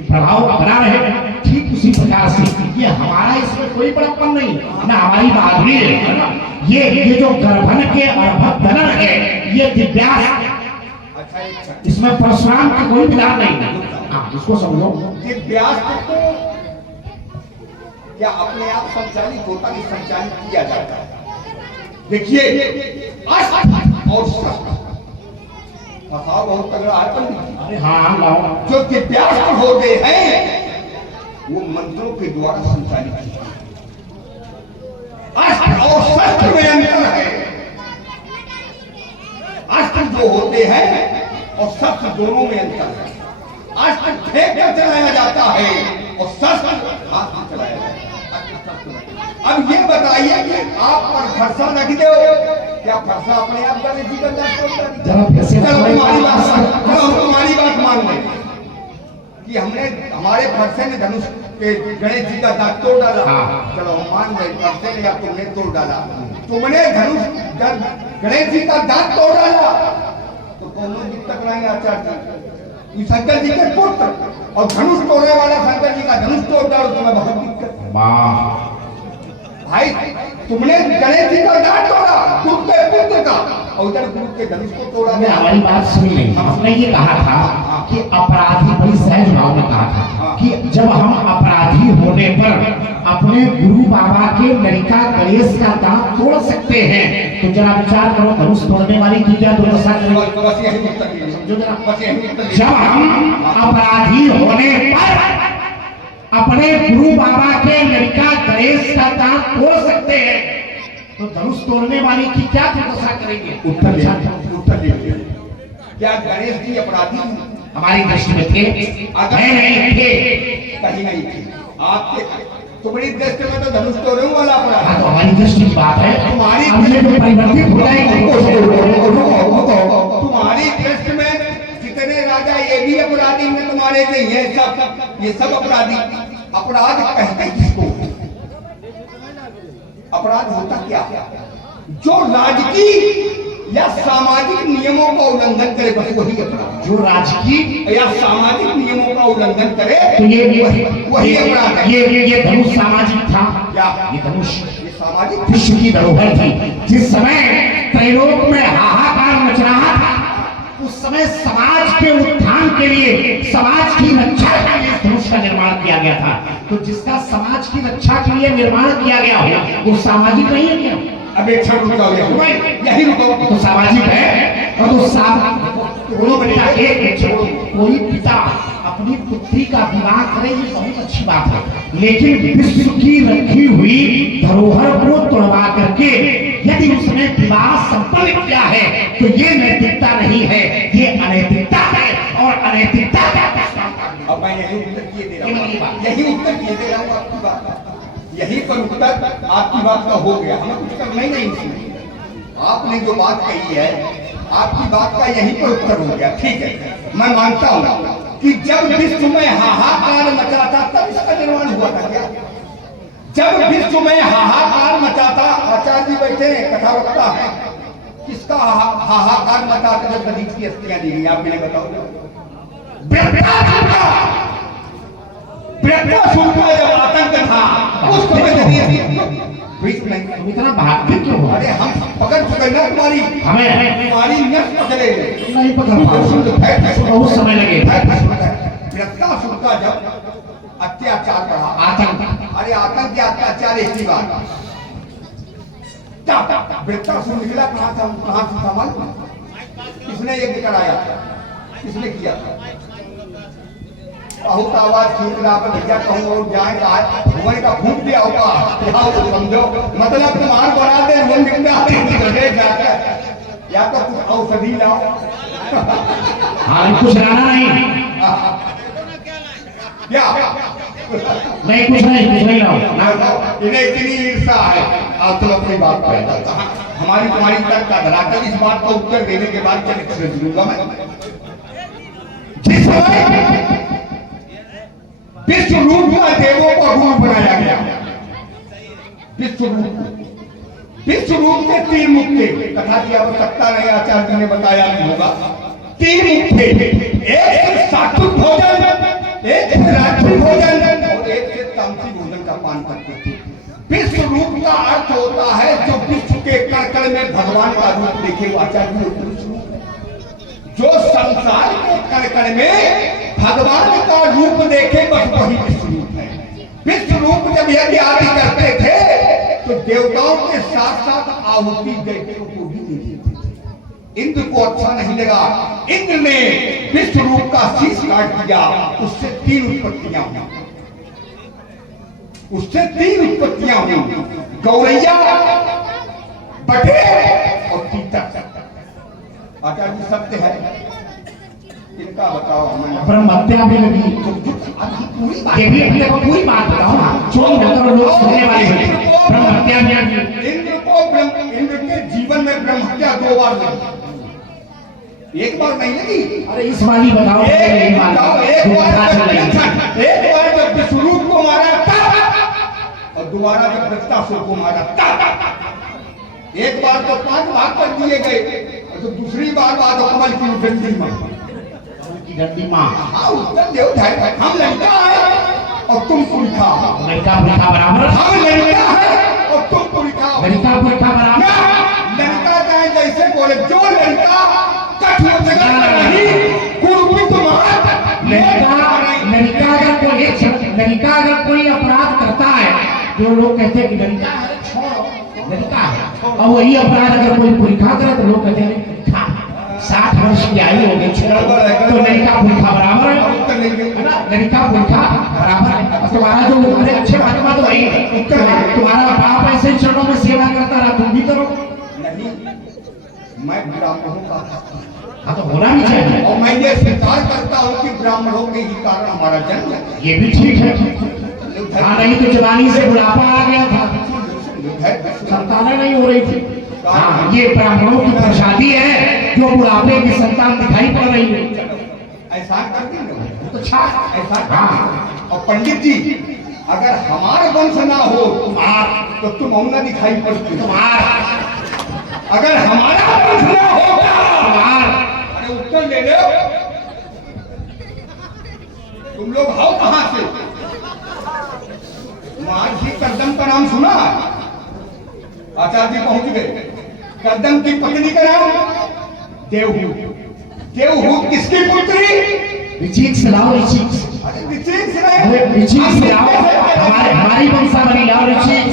प्रभाव बना रहे। ठीक उसी प्रकार से ये हमारा, इसमें कोई बड़प्पन नहीं ना, हमारी बहादुरी है ना। ये जो गर्भन के अर्भक दलन है, ये दिव्यास्त्र, इसमें परशुराम का कोई विधान नहीं है। आप इसको समझो। दिव्यास्त्र को क्या अपने आप संचालित होता है, संचालित किया जाता है। देखिए अस्त्र और शस्त्र बहुत तगड़ा है पंडित। अरे हाँ लाओ। जो दिव्यास्त्र होते हैं वो मंत्रों के द्वारा संचालित किया। अस्त्र और शस्त्र में अंतर है। अस्त्र जो होते हैं और शस्त्र दोनों में अंतर है। अस्त्र फेंक कर चलाया जाता है और शस्त्र हाथ में चलाया जाता है। अब ये बताइए कि आप पर फरसा रख दो, क्या फरसा अपने आप का नहीं करना? तुम्हारी बात मान लें कि हमने हमारे फरसे ने धनुष के गणेश जी का दांत तोड़ डाला। चलो हम मान गए, फरसे ने या तुमने तोड़ डाला, तुमने गणेश जी का दांत तोड़ डाला, तो दोनों जी टकराएंगे। आचार्य जी शंकर जी के पुत्र, और धनुष तोड़ने वाला शंकर जी का धनुष तोड़ डालो, तुम्हें बहुत दिक्कत। भाई तुमने गणेश जी का दांत तोड़ा, पुत्र पुत्र का, और उधर गुरु के धनुष को तोड़ा। हमारी बात सुन लें। हमने ये कहा था कि अपराधी, बड़ी सहज भाव में कहा था कि जब हम अपराधी होने पर अपने गुरु बाबा के लड़का गणेश का दांत तोड़ सकते हैं, तो जरा विचार करो धनुष तोड़ने वाली की क्या दुर्दशा करेगी। जब हम अपराधी होने पर अपने गुरु बाबा के लड़का गणेश का दांत तोड़ सकते हैं, तो धनुष तोड़ने वाली की क्या दुर्दशा करेंगे? उत्तर दीजिए। क्या गणेश जी अपराधी? हमारी दृष्टि में थे, है नहीं थे। कहीं नहीं थे आपके। तुम्हारी दृष्टि में तो धनुष तोड़ने वाला अपराध। हाँ, तो हमारी दृष्टि की बात है, तुम्हारी हमने जो परिवर्तित हो जाएंगे। तुम्हारी दृष्टि में जितने राजा ये भी अपराधी हैं तुम्हारे थे, ये सब अपराधी। अपराध कहते किसको? अपराध होता क्या? जो राजकीय या सामाजिक नियमों का उल्लंघन करे, बस वही अपराध। जो राजकीय या सामाजिक नियमों का उल्लंघन करे तो वही अपराध है। ये धनुष सामाजिक था। क्या? ये धनुष ये सामाजिक विश्व की धरोहर थी। जिस समय त्रैलोक में हाहाकार मच रहा था, उस समय समाज के उत्थान के लिए, समाज की रक्षा के लिए इस धनुष का निर्माण किया गया था। तो जिसका समाज की रक्षा के लिए निर्माण किया गया हो, वो सामाजिक नहीं है क्या? अब एक क्षण रुको, यही रुको। तो सामाजिक है। और तो कोई पिता अपनी पुत्री का विवाह करे, ये बहुत अच्छी बात है, लेकिन विश्व की रखी हुई धरोहर को तोड़वा करके यदि उसने विवाह संपन्न किया है, तो ये नैतिकता नहीं है, ये अनैतिकता है। और अनैतिकता का अब मैं यही उत्तर किए दे रहा हूँ, यही उत्तर किए दे रहा हूँ आपकी बात। यही पर उत्तर आपकी बात का हो गया, हमें कुछ करना ही नहीं इसमें। आपने जो बात कही है, आपकी बात का यही पर उत्तर हो गया। ठीक है, मैं मानता हूँ कि जब विश्व में हाहाकार मचा था तब इसका निर्माण हुआ था। क्या? जब विश्व में हाहाकार मचा था, आचार्य जी बैठे कथावक्ता है, किसका हाहाकार मचा था जब गणित की अस्थियां दी गई? आप मुझे बताओ। वृत्तासुर का जब आतंक था, उस समय इतना भाग्य क्यों हो? अरे हम पकड़ चुके ना तुम्हारी तुम्हारी नस पकड़े नहीं पकड़ पाओ, बहुत समय लगे। वृत्तासुर का जब अत्याचार करा, आतंक, अरे आतंक या अत्याचार एक ही बात। वृत्तासुर निकला कहाँ था? कहाँ से था मालूम? किसने यज्ञ कराया? किसने किया? बहुत आवाज खींच रहा है, भैया कहूँ और जाए भुवन का फूट दिया होगा, तो समझो मतलब तुम्हार बना दे या तो कुछ औषधि लाओ। हाँ, कुछ लाना नहीं, क्या नहीं कुछ नहीं लाओ। इन्हें इतनी ईर्षा है। अब तुम अपनी बात पे हमारी तुम्हारी तर्क का धरातल, इस बात का उत्तर देने के बाद चरित्र दूंगा मैं। जिस समय विश्व रूप का देवों का रूप बनाया गया, विश्व रूप के 3 मुख थे। कथा की आवश्यकता नहीं, आचार्य जी ने बताया नहीं होगा। 3 मुख थे, एक सात्विक भोजन, एक रात्रि भोजन और एक से तामसी भोजन का पान करते थे। विश्व रूप का अर्थ होता है जो विश्व के कण कण में भगवान का रूप देखे, आचार्य जी। जो संसार के कण कण में भगवान का रूप देखे, बस वही विश्व रूप है। विश्व रूप जब यज्ञ आदि करते थे तो देवताओं के साथ साथ आहुति दैत्यों को भी देते थे। इंद्र को अच्छा नहीं लगा, इंद्र ने विश्व रूप का शीश काट दिया। उससे 3 उत्पत्तियां हुई, गौरैया, बटे और तीतर। आचार्य सत्य है, इनका बताओ हमें। ब्रह्म हत्या भी लगी, ये भी पूरी बात बताओ ना, चोरी न करो, लोग सुनने वाले हैं। ब्रह्म हत्या भी लगी। इंद्र के जीवन में ब्रह्म हत्या 2 बार लगी, 1 बार नहीं लगी। अरे इस वाली बताओ, एक बार जब विश्वरूप को मारा और दोबारा जब वृत्तासुर को मारा। एक बार तो 5 भाग कर दिए गए, तो दूसरी बार बात कमल की डंडी माँ। हाँ, उत्तर देव भाई, हम लड़का है और तुम पुरखा। लड़का पुरखा बराबर, हम लड़का है और तुम पुरखा। लड़का पुरखा बराबर। लड़का चाहे जैसे बोले, जो लड़का कठोर नहीं कुर्बी तुम्हारा लड़का अगर कोई अपराध करता है, जो लोग कहते हैं कि लड़का है, लड़का है, और वही अपराध अगर कोई पुरखा करे तो लोग कहते हैं 60 वर्ष की आयु हो गई, तो लड़का पुरखा बराबर है ना? लड़का पुरखा बराबर है। तुम्हारा जो अरे अच्छे महात्मा तो वही है, तुम्हारा बाप ऐसे चरणों में सेवा करता रहा, तुम भी करो। मैं ब्राह्मणों का भक्त हूं। हाँ तो होना भी चाहिए। और मैं ये स्वीकार करता हूँ कि ब्राह्मणों के ही कारण हमारा जन्म है। ये भी ठीक है। हाँ नहीं तो जवानी से बुढ़ापा आ गया था, संतानें नहीं हो रही थी। हाँ ये ब्राह्मणों की प्रसादी है जो बुढ़ापे की संतान दिखाई पड़ रही है। ऐसा कर देंगे तो अच्छा ऐसा हाँ। और पंडित जी अगर हमारे वंश ना हो तो तुम औना दिखाई पड़ती। अगर हमारा वंश ना होगा, अरे उत्तर ले लो, तुम लोग हो कहां से? महर्षि कर्दम का नाम सुना? आचार्य जी पहुंच गए। कर्दम की पत्नी का नाम देवहूत। देवहूत किसकी पुत्री? ऋचिक से लाओ, ऋचिक। अरे ऋचिक से अरे ऋचिक से लाओ, हमारी वंशावली लाओ ऋचिक।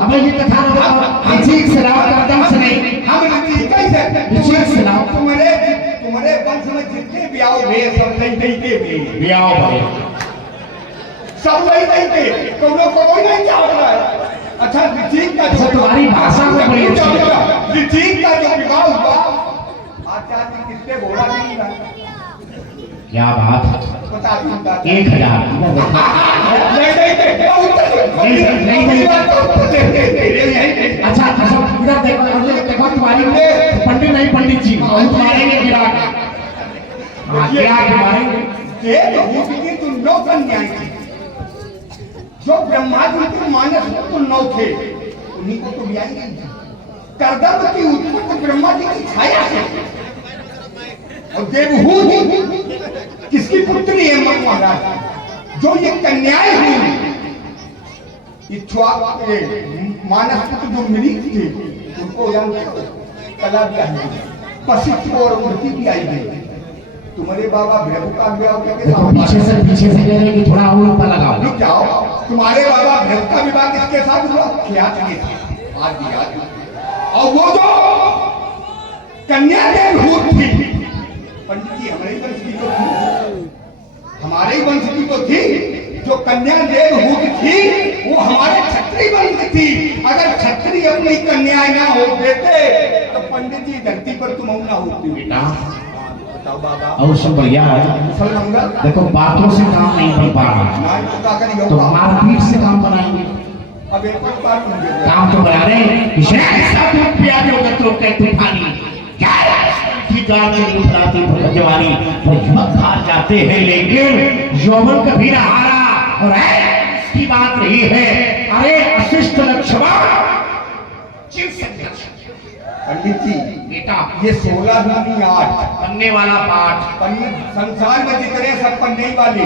हमें ये कथा न बताओ, ऋचिक से लाओ, कर्दम से नहीं। हम ऋचिक कैसे? ऋचिक से लाओ। तुम्हारे वंश में जितने भी आओ भे सब नहीं के आओ भाई, सब नहीं के तुम लोग को कोई नहीं चाह रहा है। अच्छा ऋचिक का अच्छा, तुम्हारी भाषा में बड़ी अच्छी है। ऋचिक का जो विवाह हुआ आचार्य किससे बोला नहीं था? क्या बात है, बता दूंगा 1000। अच्छा अच्छा इधर देखो, देखो तुम्हारी पंडित नहीं, पंडित जी तुम्हारे लिए गिरा क्या तुम्हारे तुम नौ कन्याएं थी जो ब्रह्मा जी के मानस पुत्र 9 थे, उन्हीं को तो ब्याही नहीं थी। कर्दम की उत्पत्ति ब्रह्मा जी की छाया से और देवहूत किसकी पुत्री है? महाराज जो ये कन्याएं हुई मानस पुत्र जो मिली थी उनको कला ब्याही, वशिष्ठ और मूर्ति भी आई गई। तुम्हारे बाबा भृगु का विवाह पीछे से कह रहे कि थोड़ा और ऊपर लगाओ। रुक जाओ, तुम्हारे बाबा भृगु का विवाह किसके साथ हुआ? ख्यात के साथ। और वो जो कन्या देवहूत थी, पंडित जी हमारे वंश की तो थी, हमारे वंश की तो थी। जो कन्या देवहूत थी वो हमारे क्षत्रिय वंश थी। अगर क्षत्रिय अपनी कन्याएं ना हो देते तो पंडित जी धरती पर तुम ना होती। बेटा बताओ बाबा। और सब बढ़िया है। देखो बातों से काम नहीं बन पा रहा, तो मारपीट से काम बनाएंगे। अब एक बात काम तो बना रहे जवानी तो युवक हार जाते हैं, लेकिन यौवन कभी ना हारा। और इसकी बात रही है, अरे अशिष्ट लक्ष्मण पंडित जी बेटा ये 16 दूनी 8 पन्ने वाला पाठ। संसार में जितने सब पन्ने वाले,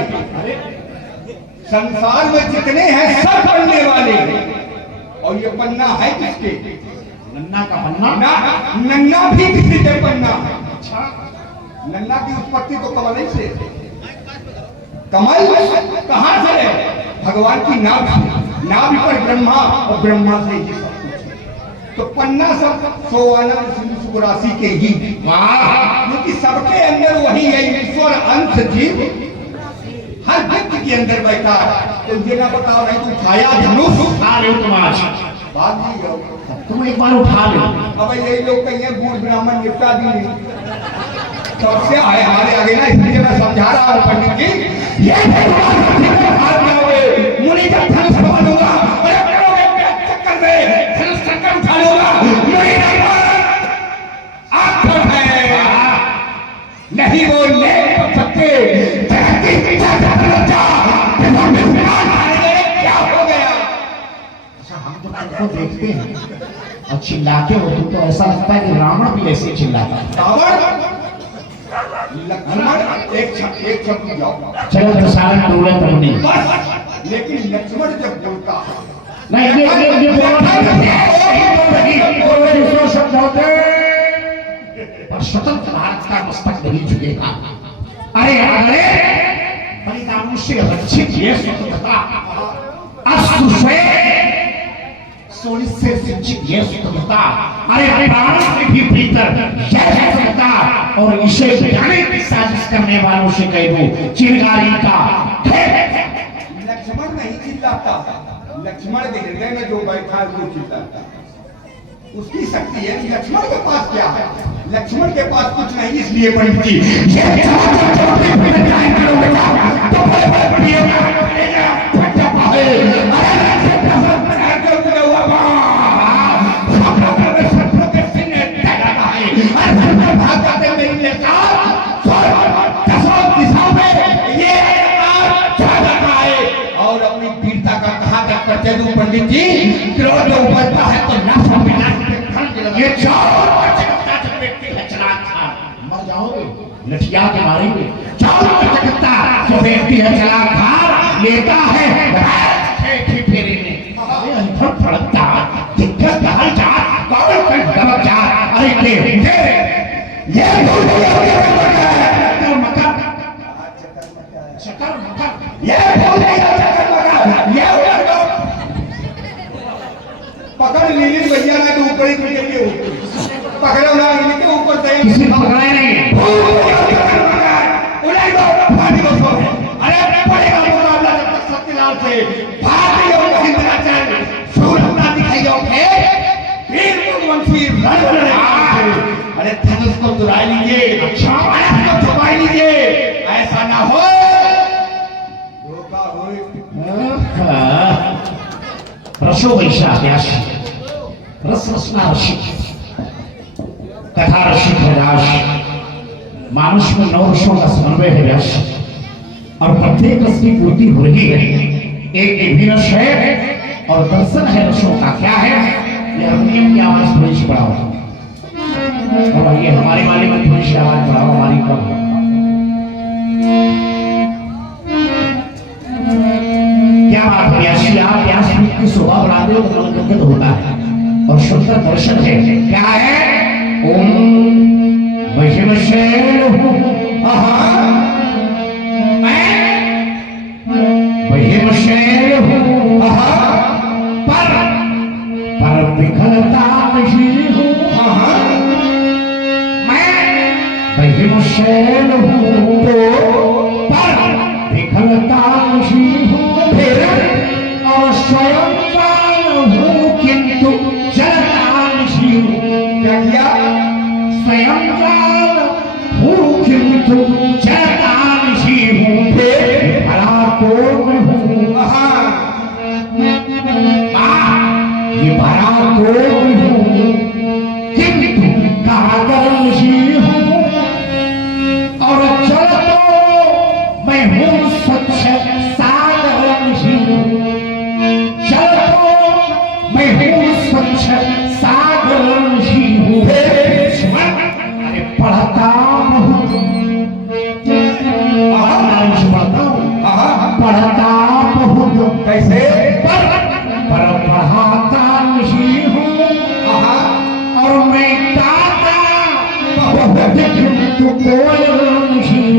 संसार में जितने हैं सब पन्ने वाले। और ये पन्ना है किसके? नन्ना का पन्ना ना, नन्ना भी किसी के पन्ना है। अच्छा, नन्ना की उत्पत्ति तो कमल से, कमल कहां से है? भगवान की नाभ से। नाभ पर ब्रह्मा और ब्रह्मा से ही सब कुछ। तो पन्ना सब सोआनंद सिंधु सुरासी के ही, क्योंकि सबके अंदर वही है ईश्वर अंश जीव हर व्यक्ति के अंदर बैठा है। तो ये ना बताओ नहीं तुम छाया धनुष उठा लो, तुम आज बात नहीं हो, तुम एक बार उठा लो। अब यही लोग कहिए बूढ़ ब्राह्मण निपटा दी सबसे आए हमारे आगे ना, इसलिए मैं समझा रहा हूँ पंडित जी। ये मुनि जब धनुष बनूंगा चक्कर में धनुष चक्कर उठा लूंगा, नहीं वो ले सकते। क्या हो गया? अच्छा हम तो तुमको देखते हैं और चिल्लाते हो, तुम तो ऐसा लगता है कि रावण भी ऐसे चिल्लाता है। रावण लक्ष्मण एक शब्द जाओ, चलो तो सारा टोला तो नहीं, लेकिन लक्ष्मण जब बोलता नहीं ये शब्द होते पर स्वतंत्र भारत का मस्तक नहीं झुकेगा। अरे अरे बलिदानों से रक्षित ये स्वतंत्रता, अस्त्र से सोने से सिंचित ये स्वतंत्रता, अरे प्राणों के भी भीतर यह स्वतंत्रता। और इसे बिगाड़ने की साजिश करने वालों से कह दो चिंगारी का लक्ष्मण नहीं चिल्लाता, लक्ष्मण के हृदय में जो बैठा है वो चिल्लाता। उसकी शक्ति है। लक्ष्मण के पास क्या है? लक्ष्मण के पास कुछ नहीं, इसलिए पंडित जी ये और अपनी वीरता का कहा करते दूं पंडित जी, क्रोध जो उपजता है तो नाश ये मर जाओगे लठिया के मारेंगे। चारों चकत्ता जो व्यक्ति है चलाक लेता है फेरे में अंधर फड़कता दिक्कत हल जा कौन कर दबक जा अरे ले ये मकर शकर मकर ये पकड़ लीली भैया ने तो ऊपर ही निकल पकड़ो ना इनके ऊपर से किसी को पकड़ा नहीं अरे अपने पड़ेगा मुकाबला जब तक सत्यलाल से भारतीय महेंद्राचार्य शूरता दिखाइयो थे वीर मुंशी रण अरे धनुष को दुराई लीजिए, अच्छा को छुपाई लीजिए, ऐसा ना हो धोखा हो। रसो वैशाख्यास रस रसना ऋषि कथा ऋषि है राश मानुष में 9 रसों का समन्वय है व्यास और प्रत्येक रस की पूर्ति हो रही है। एक भी रस है और दर्शन है रसों का। क्या है? ये हारमोनियम की आवाज थोड़ी सी बढ़ाओ और ये हमारे वाले में थोड़ी सी आवाज बढ़ाओ, हमारी कम है। क्या बात व्यासी आप व्यास की शोभा बढ़ाते हो तो मन गदगद होता है और सुंदर दर्शन है। क्या है? ओम वैष्णव पर विखलता नहीं हूँ मैं वैष्णव हूँ तो पर विखलता नहीं हूँ फिर और स्वयं हूँ किंतु जलता नहीं हूँ। क्या किया? स्वयं हूँ किंतु जलता नहीं हूँ फिर भला कौन हूँ। ये भला कौन हूँ किंतु कागर नहीं हूँ और जल तो मैं हूँ स्वच्छ सागर नहीं हूँ। जल तो मैं हूँ स्वच्छ सागर नहीं हूँ। अरे पढ़ता हूँ पढ़ता बहुत कैसे? पर पढ़ाता नहीं हूँ और मैं गाता बहुत किंतु कोई नहीं।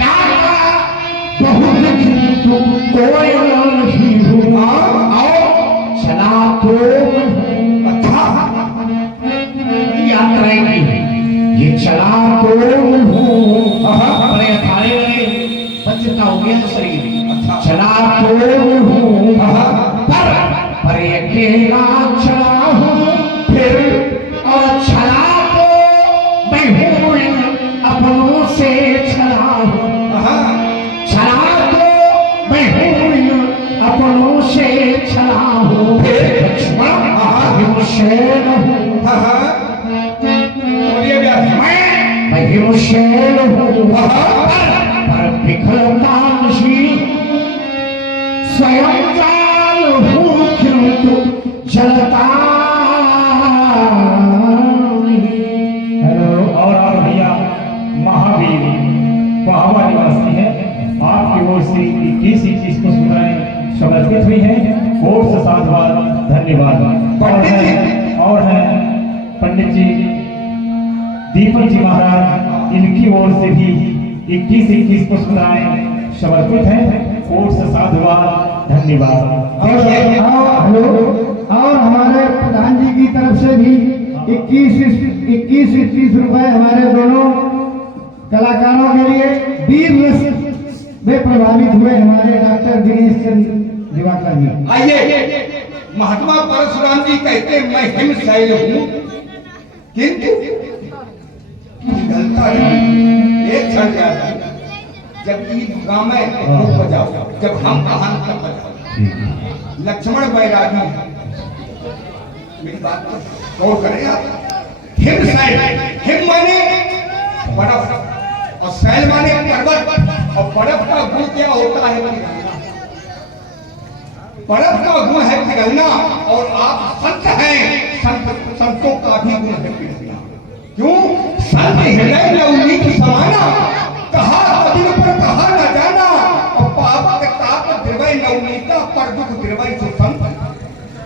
गाता बहुत किंतु कोई नहीं हूँ और चला तो अच्छा यात्रा की ये चला तो हूँ बड़े अखाड़े वाले बच्चे का हो गया तो शरीर चला तो हूँ पर अकेला चला हूँ फिर और चला तो मैं हूँ अपनों से चला हूँ। चला तो मैं हूँ अपनों से चला हूँ फिर शेर हूँ मैं शेर हूँ पर विखलता नहीं स्वयं जाल हूँ किंतु जलता हेलो और भैया महावीर कोहावा निवासी है आपकी ओर से 21 को सुनाए समर्पित हुई है। ओर से साधुवाद धन्यवाद। और है पंडित जी दीपक जी महाराज इनकी ओर से भी 21 को सुनाए समर्पित है। ओर से साधुवाद धन्यवाद। हेलो और हमारे प्रधान जी की तरफ से भी 21 रुपए हमारे दोनों कलाकारों के लिए वीर रस में प्रभावित हुए हमारे डॉक्टर दिनेश चंद्र दिवाकर जी। आइए महात्मा परशुराम जी कहते मैं हिमशैल हूं, किंतु पिघलता नहीं। एक क्षण याद है, जब ईद गाँव में खूब बजाओ, जब हम कहान तक बजाओ, लक्ष्मण बैरागी, मेरी बात को गौर करें आप। हिमशैल, हिम माने बर्फ और शैल माने पर्वत, और बर्फ का गुण क्या होता है? बर्फ का गुण है पिघलना, और आप संत हैं, संतों का भी गुण है पिघलना। क्यों? संत हृदय नवनीत समाना, कहा दिन पर कहा न जाना, और पावक ताप द्रवय नवनीता पर दुख द्रवय सुसंत।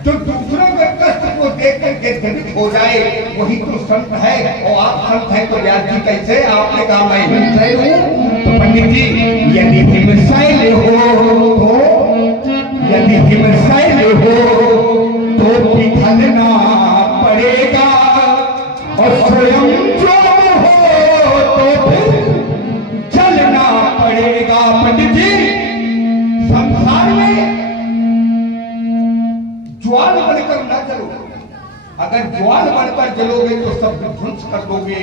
जो दूसरों के कष्ट को देख करके द्रवित हो जाए वही तो संत है। और आप संत हैं तो व्यास जी कैसे? आपने कहा मैं हिमशैल हूं, तो पंडित जी यदि हिमशैल हो तो, यदि हिमशैल हो तो पिघलना पड़ेगा, और स्वयं जो हो तो फिर जलना पड़ेगा। पंडित जी संसार में ज्वाल बनकर न चलो, अगर ज्वाल बनकर जलोगे तो सब ध्वंस कर दोगे।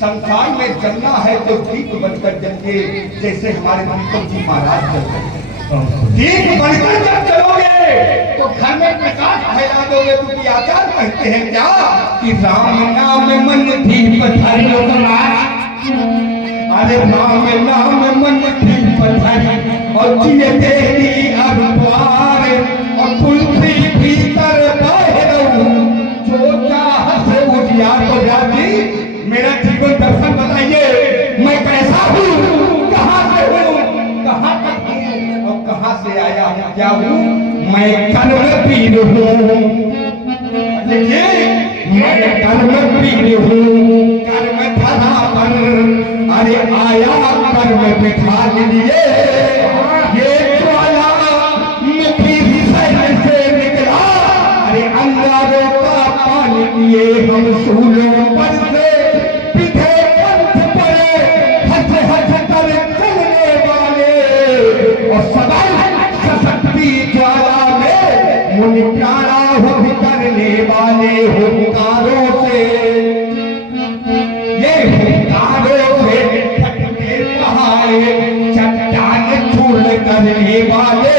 संसार में जलना है तो दीप बनकर जलोगे, जैसे हमारे दीपक जी महाराज जलते हैं। दीप बनकर जब जलोगे तो घर में प्रकाश फैला दोगे। क्योंकि आचार्य कहते हैं क्या कि राम नाम मन दीप धरि, अरे राम नाम मन दीप धरि, और जिये तेरी अखबार, और तुलसी भीतर बाहर जो चाह से उजियार हो जाती। मेरा जीवन दर्शन बताइए, मैं कैसा हूँ, कहाँ से हूँ, कहाँ तक हूँ, और कहाँ से आया हूँ, क्या हूँ? मैं कर्मवीर हूँ। देखिए, मैं कर्मवीर हूँ, कर्म धरा पर, अरे आया कर्म बिठाने लिए। ये ज्वाला मुखी से निकला, अरे अंगारों का पानी पिए हम सूलों पर से, पीछे पंथ पड़े हंस हंस कर चलने वाले, और सदा सशक्ति ज्वाला में मुनि प्यारा हो करने वाले हुंकारों से, ये हुंकारों से थकने पहाड़े चट्टान चूर्ण करने वाले,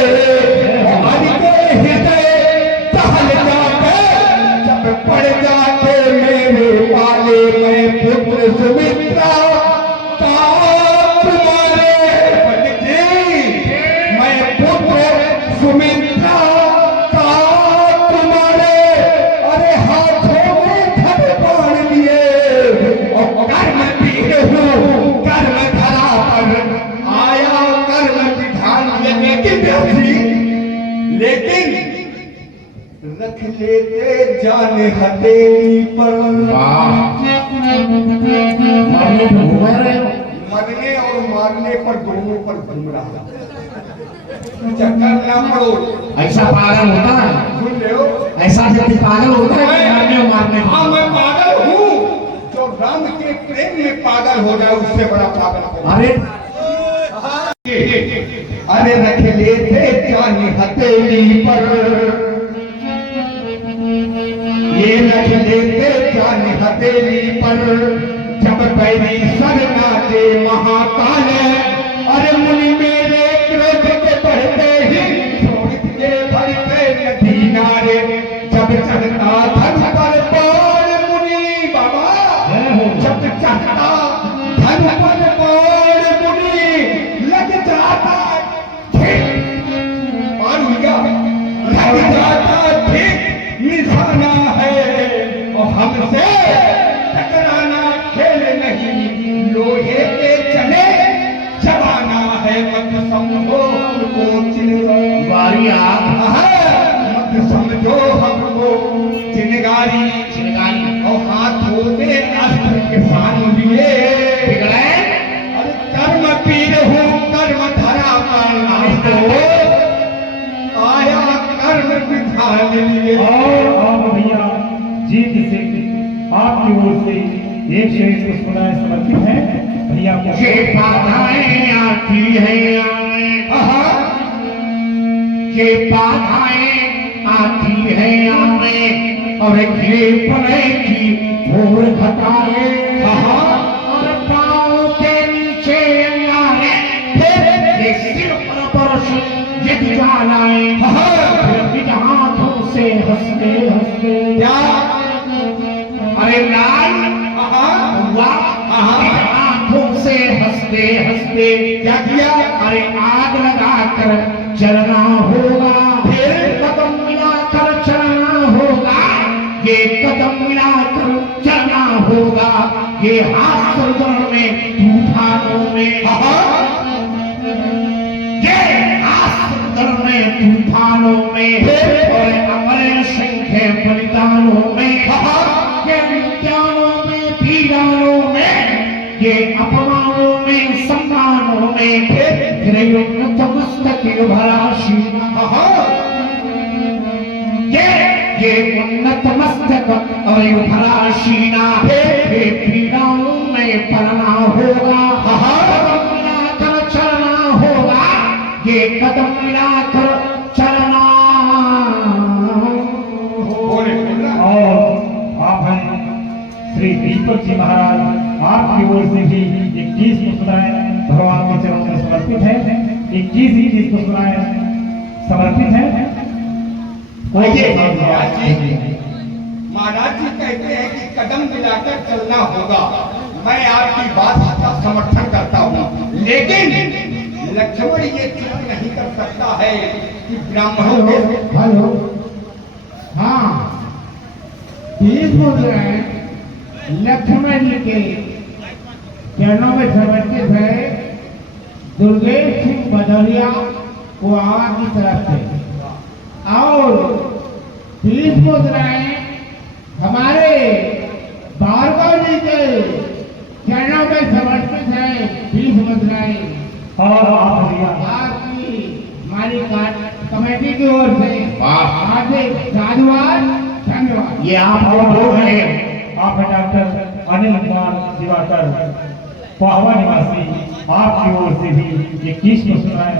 पड़ जाते मेरे पाले। मैं पुत्र सुमित्रा का तुम्हारे, पंडित जी मैं पुत्र सुमित्रा का तुम्हारे, अरे हाथों में धड़ बांध लिए, और कर्मवीर हूँ, कर्म धरा पर आया कर्म विधान। लेकिन रख लेते जाने हथेली पर। मरने पर घूम रहे हो, मरने और मारने पर दोनों पर घूम रहा। चक्कर ना पड़ो। ऐसा पागल होता है? सुन रहे हो? ऐसा व्यक्ति पागल होता है मरने और मारने में? हाँ मैं पागल हूँ, जो राम के प्रेम में पागल हो जाए उससे बड़ा पागल। अरे रख लेते जाने हथेली पर, ये रख लेते जाने हथेली पर, जब पैरी सरना के महाकाल। अरे मुनि मेरे क्रोध के बढ़ते ही शोभित के भरते नदी नारे, जब चढ़ता धन पर बाण मुनि बाबा, जब चढ़ता धन पर बाण मुनि लग जाता लग जाता ठीक निशाना है, और हमसे टकराना खेल नहीं, लोहे के चले जमाना है। मत समझो हमको चिनगारी, मत समझो हमको चिनगारी, और हाथों में अस्त्र किसान लिए। अरे कर्म पीर हूँ, कर्म धरा पर आया कर्म विधान लिए। और भैया जीत से आपकी ओर से एक शेर पुष्पदाय समर्पित है भैया को। ये बाधाएं आती हैं, ये बाधाएं आती है आमे और घिरे पड़े की भोर घटाए और पाँव के नीचे अंगारे ये सिर पर बरस जित जालाए फिर निज हाथों से हंसते हंसते क्या अरे लाल हुआ निज हाथों से हंसते हंसते क्या किया? अरे आग लगाकर चलना होगा फिर कदम मिलाकर चलना होगा ये कदम मिलाकर चलना होगा ये हाथ सरदर में तूफानों में ये हाथ सरदर में तूफानों में और अमर संख्य बलिदानों में ये विज्ञानों में पीड़ानों में ये अपमानों में सम्मानों में फिर उन्नत मस्तक भरा शीना ये उन्नत मस्तक और भरा शीना पीड़ाओं में पलना होगा कदम मिलाकर चलना होगा ये कदम मिलाकर चलना बोले बोला। और आप हैं श्री दीपक जी महाराज, आपकी ओर से भी 21 मुस्कुराए भगवान के चरणों में समर्पित है। 21 मुस्कुराए समर्पित है। आइए महाराज जी, महाराज जी कहते हैं कि कदम मिलाकर चलना होगा। मैं आपकी बात का समर्थन करता हूँ, लेकिन लक्ष्मण ये चूक नहीं कर सकता है कि ब्राह्मणों के हेलो हाँ 20 मुद्राएं लक्ष्मण जी के चरणों में समर्पित है दुर्गेश सिंह बदौरिया को आवा की तरफ से और 30 मुद्राएं हमारे भार्गव जी के चरणों में समर्पित है 20 मुद्राएं और आप भैया आपकी हमारी कमेटी की ओर से हार्दिक साधुवाद धन्यवाद। ये आप लोग हैं, आप हैं डॉक्टर अनिल कुमार दिवाकर पाहवा निवासी, आपकी ओर से भी 21 मुस्कुराए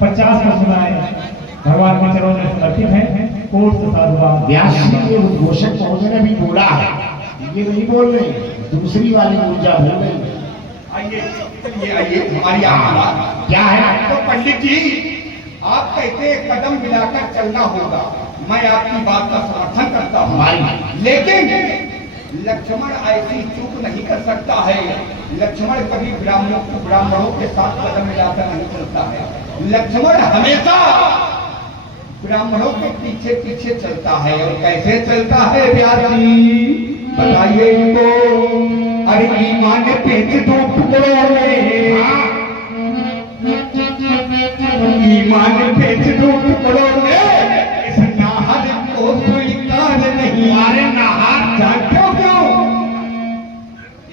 50 मुस्कुराए भगवान के चरणों में समर्पित है। कोट से साधुवाद। व्यास जी के उद्घोषक महोदय ने भी बोला है, ये नहीं बोल रहे, दूसरी वाली ऊर्जा बोल रही। आइए चलिए आइए हमारी बात क्या है? तो पंडित जी आप कहते हैं कदम मिलाकर चलना होगा, मैं आपकी बात का समर्थन करता हूँ, लेकिन लक्ष्मण ऐसी चूक नहीं कर सकता है। लक्ष्मण कभी ब्राह्मणों के साथ कदम मिलाकर नहीं चलता है। लक्ष्मण हमेशा ब्राह्मणों के पीछे पीछे चलता है। और कैसे चलता है व्यास जी बताइए इनको। अरे ईमान पेच दो टुकड़ों में, ईमान पेच दो टुकड़ों में, इस नाहर को स्वीकार नहीं। अरे नाहर जानते हो क्यों?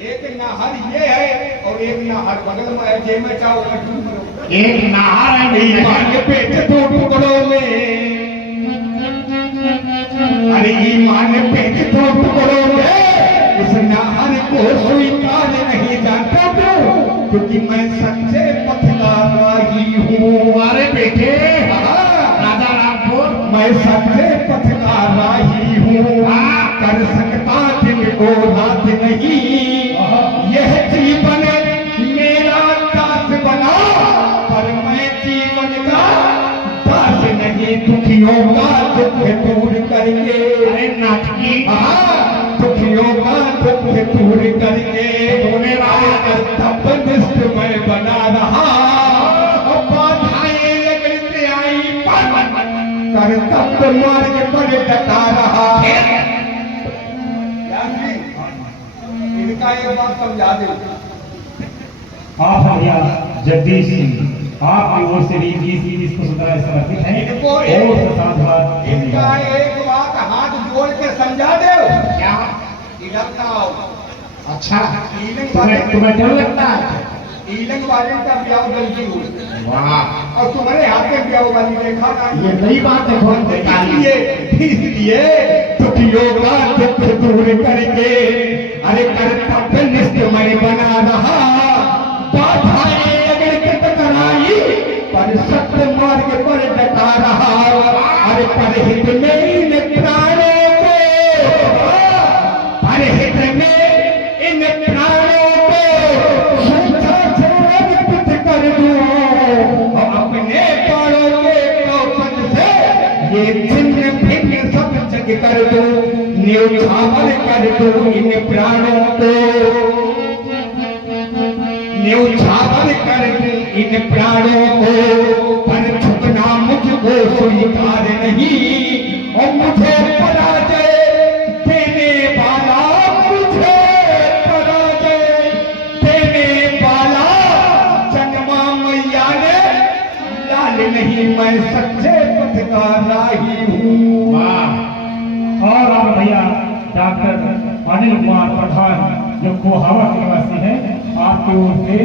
एक नाहर ये है और एक नाहर बगल में है, जे में चाहो मैं ढूंढ लो। एक नाहर है ईमान पेच दो टुकड़ों में, अरे ईमान पेच दो टुकड़ों में, इस नाहर को स्वीकार नहीं। जानता क्यों? क्योंकि मैं सच्चे पथ का राही हूँ। अरे बेटे राजा रामपुर मैं सच्चे पथ का राही हूँ, कर सकता दिन को रात नहीं। यह जीवन मेरा दास बना, पर मैं जीवन का दास नहीं। दुखियों का दुख दूर करके, अरे नाटकी दुखियों का दुख दूर करके होने वाला कर्तव्यनिष्ठ मैं बना रहा। बाधाएं लगते आई पर कर्तव्य मार्ग पर डटा रहा। इनका एक बात समझा दे। आप भैया जगदीश सिंह, आपकी ओर से भी 20 मुस्कुराए समर्पित है। इनको कोट से साधुवाद। इनका एक बात हाथ जोड़ के समझा दे। क्या? इधर ना आओ। अच्छा ईलंग तुम्हें डर लगता है? ईलंग वाले का ब्याह जल्दी हो, वाह और तुम्हारे हाथ में ब्याह वाली देखा ना। ये नई बात है बहुत बेकारी। इसलिए दुखियों का दुख दूर करके, अरे कर्तव्यनिष्ठ मैं बना रहा। बाधाएं अगर टकराई पर सत्य मार्ग पर डटा रहा। अरे पर हित में इन प्राणों को, पर हित में इन प्राणों को सोचा से अर्पित कर दूं। और अपने प्राणों के कौशल से ये छिन्न भिन्न सब जग कर दूं, न्यौछावर कर दूं इन प्राणों को, न्यौछावर कर दूं इन प्राणों को। पर झुकना मुझको स्वीकार नहीं, और मुझे पराजय देने वाला, मुझे पराजय देने वाला जन्मा मैया ने लाल नहीं, मैं सच्चे पथ का राही हूँ। और अब भैया डॉक्टर अनिल कुमार प्रधान जो कोहावा के निवासी हैं, आपकी ओर से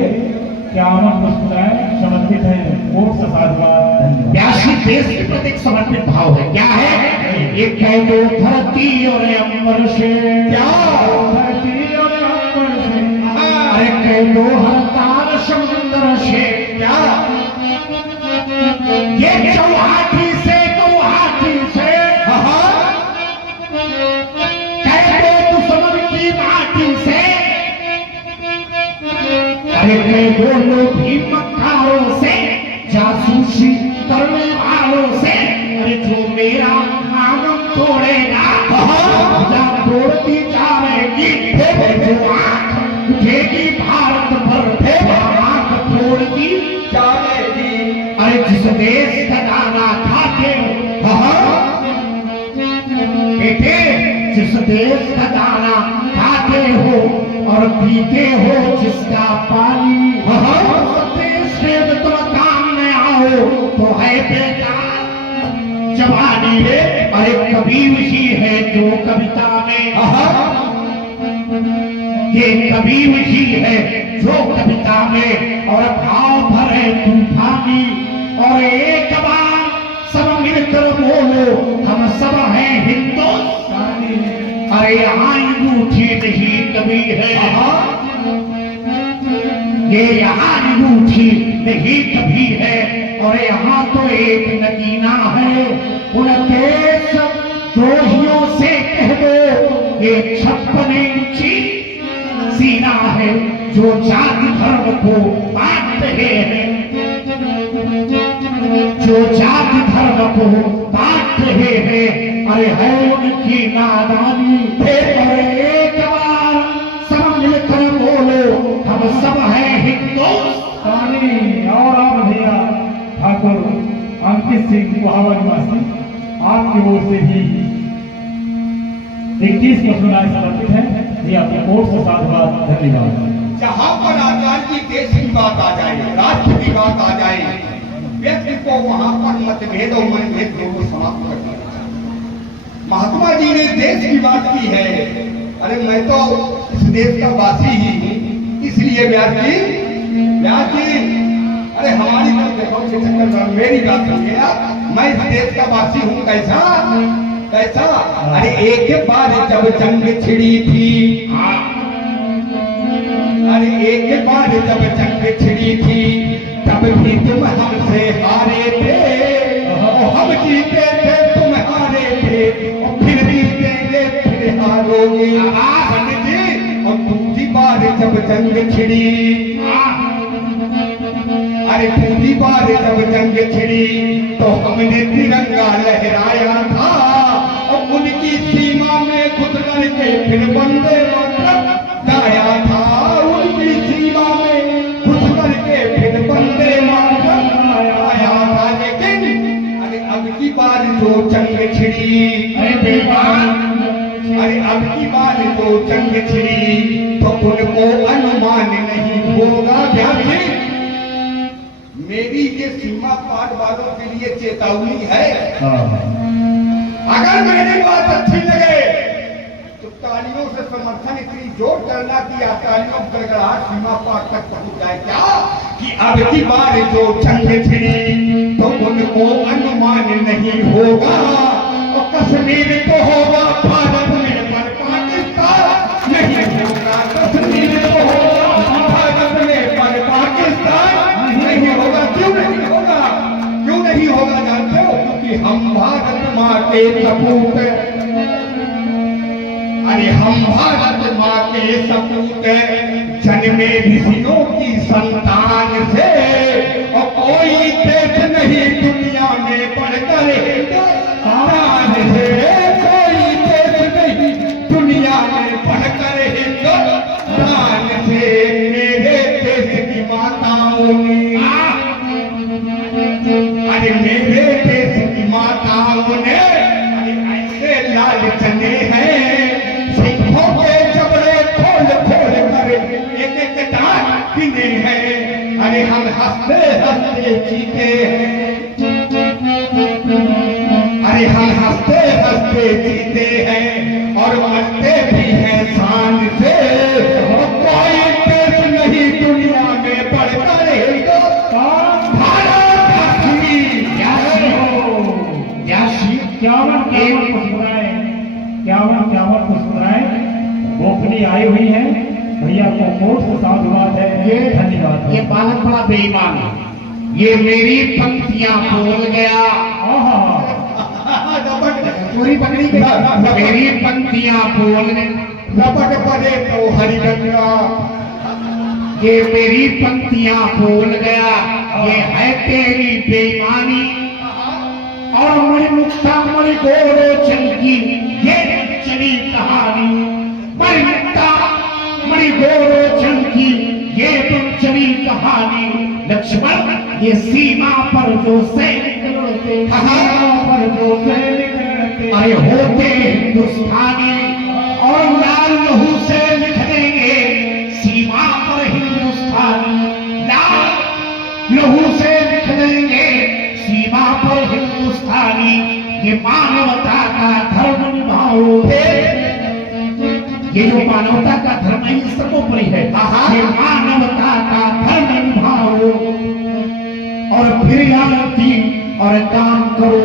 क्यामत पुरस्कार समर्पित है। कोट से साधुवाद, धन्यवाद। प्यासी देश के प्रति एक समर्पित भाव है। क्या है? ये कह दो धरती और अमर से, क्या धरती और अंबर से, अरे कह दो हर तार समुद्र से, क्या ये चौहाटी से गुवाहाटी से, कह दो दुश्मन की माटी से, अरे कह दो लोभी मक्कारों से, जासूसी करने वालों से, अरे जो मेरा आगम तोड़ेगा या तोड़ती जाएगी, जो आंख उठेगी भारत पर आंख तोड़ती जाएगी। अरे जिस देश का दाना खाते हो बेटे, जिस देश का दाना खाते हो और पीते हो जिसका पानी, उस देश में तुम काम में आओ तो है बेकार जवानी रे। अरे कबीर जी है जो कविता में, ये कबीर जी है जो कविता में, और भाव भरे तूफानी, और एक बार सब मिलकर बोलो हम सब हैं हिंदुस्तानी। अरे यहाँ अंगूठी नहीं कभी है, ये यहाँ अंगूठी नहीं कभी है, और यहाँ तो एक नगीना है। उन देश द्रोहियों से कह दो ये 56 इंची सीना है जो जाति धर्म को बांट रहे हैं, जो जाति धर्म को बांट रहे हैं। अरे है उनकी नादानी। अरे एक बार सब मिलकर बोलो हम सब हैं हिंदुस्तानी। और आप भैया ठाकुर अंकित सिंह कोहावा निवासी, आपकी ओर से भी 21 पुरस्कार समर्पित है। ये आपके कोट से साधुवाद, धन्यवाद। जहाँ पर आजादी की देश की बात आ जाए, राष्ट्र की बात आ जाए, व्यक्ति को वहाँ पर मतभेद और मनभेद दोनों समाप्त कर दिया। महात्मा जी ने देश की बात की है। अरे मैं तो इस देश का वासी ही हूँ, इसलिए व्यास जी, अरे हमारी बात देखो, मेरी बात सुनिए, मैं इस देश का वासी हूँ। कैसा कैसा? अरे एक बार जब जंग छिड़ी थी, अरे एक बार जब जंग छिड़ी थी, तब भी तुम हमसे हारे थे, और हम जीते थे तुम हारे थे, और फिर भी जीतेंगे फिर हारोगे। पंडित जी, और दूसरी बार जब जंग छिड़ी, अरे दूसरी बार जब जंग छिड़ी तो हमने तिरंगा लहराया था, और उनकी सीमा में घुस करके फिर वंदे मातरम गाया था। उनकी सीमा में घुस करके फिर वंदे मातरम गाया था। लेकिन अरे अब की बार जो जंग छिड़ी, अरे बेईमान, अरे अब की बार जो जंग छिड़ी तो उनको अनुमान नहीं होगा। व्यासी, मेरी ये सीमा पार वालों के लिए चेतावनी है। अगर मेरी बात अच्छी लगे तो तालियों से समर्थन इतनी जोर करना कि तालियों गड़गड़ाहट सीमा पार तक पहुंच जाए। क्या कि अब की बार जो जंग छिड़ी तो उनको अनुमान नहीं होगा, और कश्मीर तो होगा भारत में पर पाकिस्तान नहीं होगा। कश्मीर तो होगा भारत में पर पाकिस्तान नहीं होगा। क्यों नहीं होगा? के सपूत, अरे हम भारत माँ के सपूत, जन्मे ऋषियों की संतान से, और कोई देश नहीं दुनिया में बढ़कर हिंदुस्तान से, कोई देश नहीं दुनिया में बढ़कर हिंदुस्तान से। मेरे देश की माताओं ने, अरे मेरे देश की माताओं ने, अरे ऐसे लाल चने हैं, सिखों के जबड़े खोल खोल कर एक एक दांत गिने हैं। अरे हम हंसते हंसते जीते हैं, अरे हम हंसते हंसते जीते हैं, और मरते भी हैं शान से। और कोई देश नहीं दुनिया में बढ़कर हिंदुस्तान, भारत असली। क्या मुस्कुराए गोपनी आई हुई है। भैया को कोट से साधुवाद है, धन्यवाद। ये बालक बड़ा बेईमान है, ये मेरी पंक्तियां बोल गया, पूरी पकड़ी गई, मेरी पंक्तियां बोल गई, रपट पड़े तो हरिगंगा, ये मेरी पंक्तियां बोल गया, ये है तेरी बेईमानी। और मणि मुक्ता मणि गोरो चलकी, ये चली कहानी। मणि मुक्ता मणि गोरो चलकी, ये तुम चली कहानी। लक्ष्मण ये सीमा पर जो सैनिक लड़ते, सीमा पर जो सैनिक लड़ते, अरे होते हिंदुस्तानी, और लाल लहू से लिख देंगे सीमा पर हिंदुस्तानी। लाल लहू से लिख देंगे सीमा पर हिंदुस्तानी। ये मानवता का धर्म निभाओ, ये जो मानवता का धर्म है ये सर्वोपरि है। ये मानवता का धर्म निभाओ, और फिर आरती और काम करो,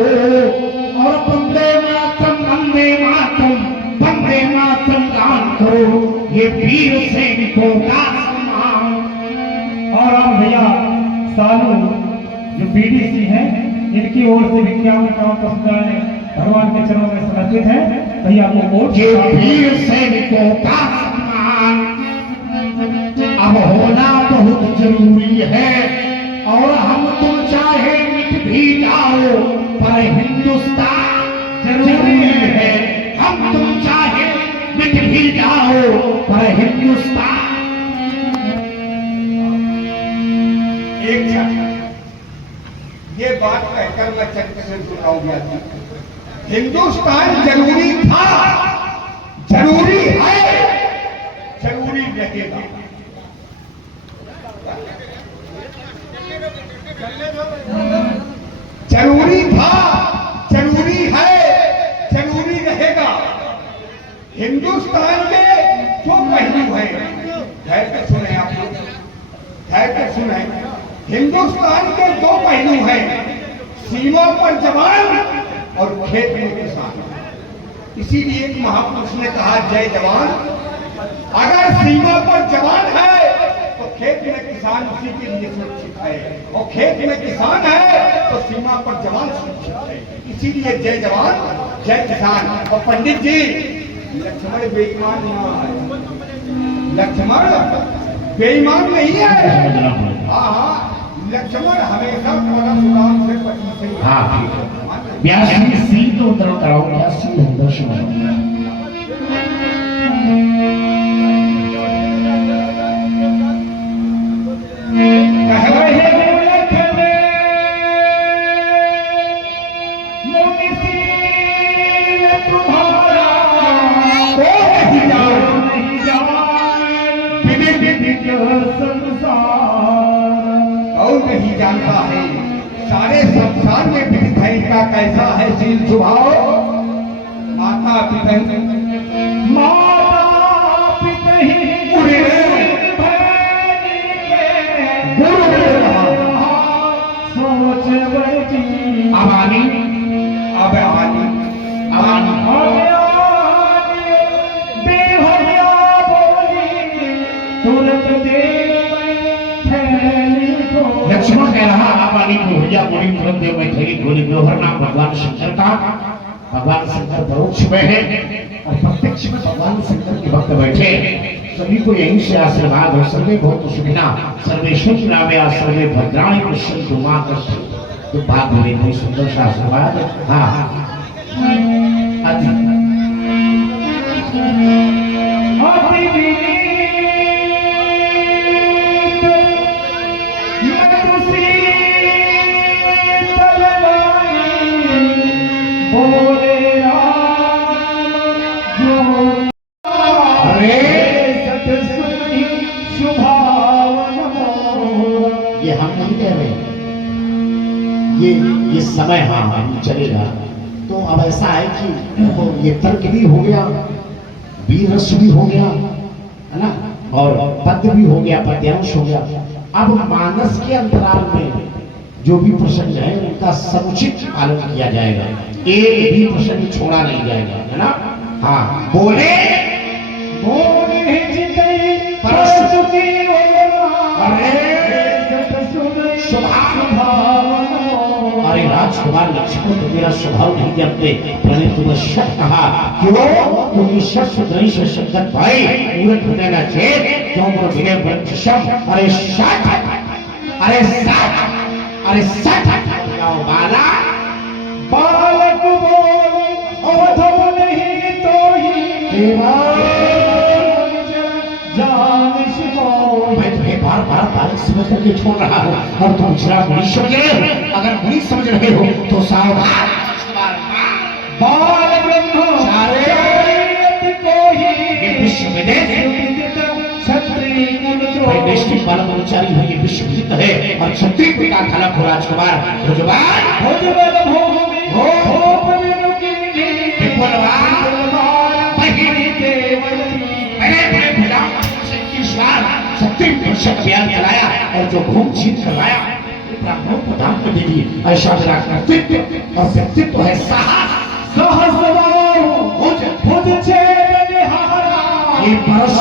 और वंदे मातरम वंदे मातरम वंदे मातरम गान करो। ये वीर सैनिकों का सम्मान। और हम भैया सालू जो बीडीसी हैं, इनकी ओर से भी क्या समुदाय भगवान के चरणों में समर्पित है। भैया को वोट। ये वीर सैनिकों का सम्मान अब होना बहुत जरूरी है, और हम तुम चाहे मिट भी जाओ पर हिंदुस्तान जरूरी है। हम तुम चाहे मिट भी जाओ पर हिंदुस्तान। एक क्षण ये बात कहकर मैं चक्कर से सुनाऊंगा। हिंदुस्तान जरूरी था, जरूरी है, जरूरी रहेगा। जरूरी था, जरूरी है, जरूरी रहेगा। हिंदुस्तान के जो पहलू हैं, धैर्य से सुने आप लोग, धैर्य से सुने। हिंदुस्तान के दो पहलू हैं, सीमा पर जवान और खेत में किसान। इसीलिए एक महापुरुष ने कहा, जय जवान। अगर सीमा पर जवान है तो खेत में किसान उसी के लिए सुरक्षित है, और खेत में किसान है तो सीमा पर जवान सुरक्षित है। इसीलिए जय जवान जय किसान। और पंडित जी, लक्ष्मण बेईमान नहीं है, लक्ष्मण बेईमान नहीं है। हाँ, लक्ष्मण हमेशा परशुराम से पति से। हाँ ठीक है, व्यास जी सीन तो उतर कराओ, व्यास जी दर्शन करो। और नहीं जानता है, सारे संसार में विदित है इनका कैसा है शील स्वभाव। माता पिता अबानी अब आनी लक्ष्मण कह रहा अबानी को भैया बोली तुरंत देव में थैली गोली व्यवहार नाम भगवान शंकर का। भगवान शंकर परोक्ष में है और प्रत्यक्ष में भगवान शंकर के भक्त बैठे। सभी को यहीं से आशीर्वाद हो। सर्वे भवन्तु सुखिनः, सर्वे सन्तु निरामयाः, सर्वे भद्राणि पश्यन्तु मा कश्चित्। तो बात हुई बहुत सुंदर सा आशीर्वाद। हाँ अति ये हम नहीं कह रहे, ये समय हाँ चलेगा। तो अब ऐसा है कि तो ये तर्क भी हो गया, वीर रस भी हो गया, है ना, और पद्य भी हो गया, पद्यांश हो गया। अब मानस के अंतराल में जो भी प्रसंग है उनका समुचित पालन किया जाएगा, एक भी प्रसंग छोड़ा नहीं जाएगा, है ना। हाँ बोले अरे राजकुमार लक्ष्मण तो मेरा स्वभाव नहीं जानते, मैंने तुम्हें शक कहा। क्यों? क्योंकि शस्त्र से संकट भाई पूरन होने ना चेत जो विनय वंशम। अरे सठ, अरे सठ, अरे सठ बाला बालक बोल अवधम नहीं तो ही मैं तुम्हें बार बार बालक समझ करके छोड़ रहा हूँ और तुम जरा मुनि समझ रहे हो। अगर मुनि समझ रहे हो तो सावधान। बाल ब्रह्म विश्व वैदेशिक बाल ब्रह्मचारी है, ये विश्व विदित है और क्षत्रिय पिता खलक हो राजकुमार अभियान चलाया और जो घूम छीन करवाया ब्राह्मण प्रधान को दे दिए। ऐसा मेरा कर्तव्य और व्यक्तित्व है साहस। ये परस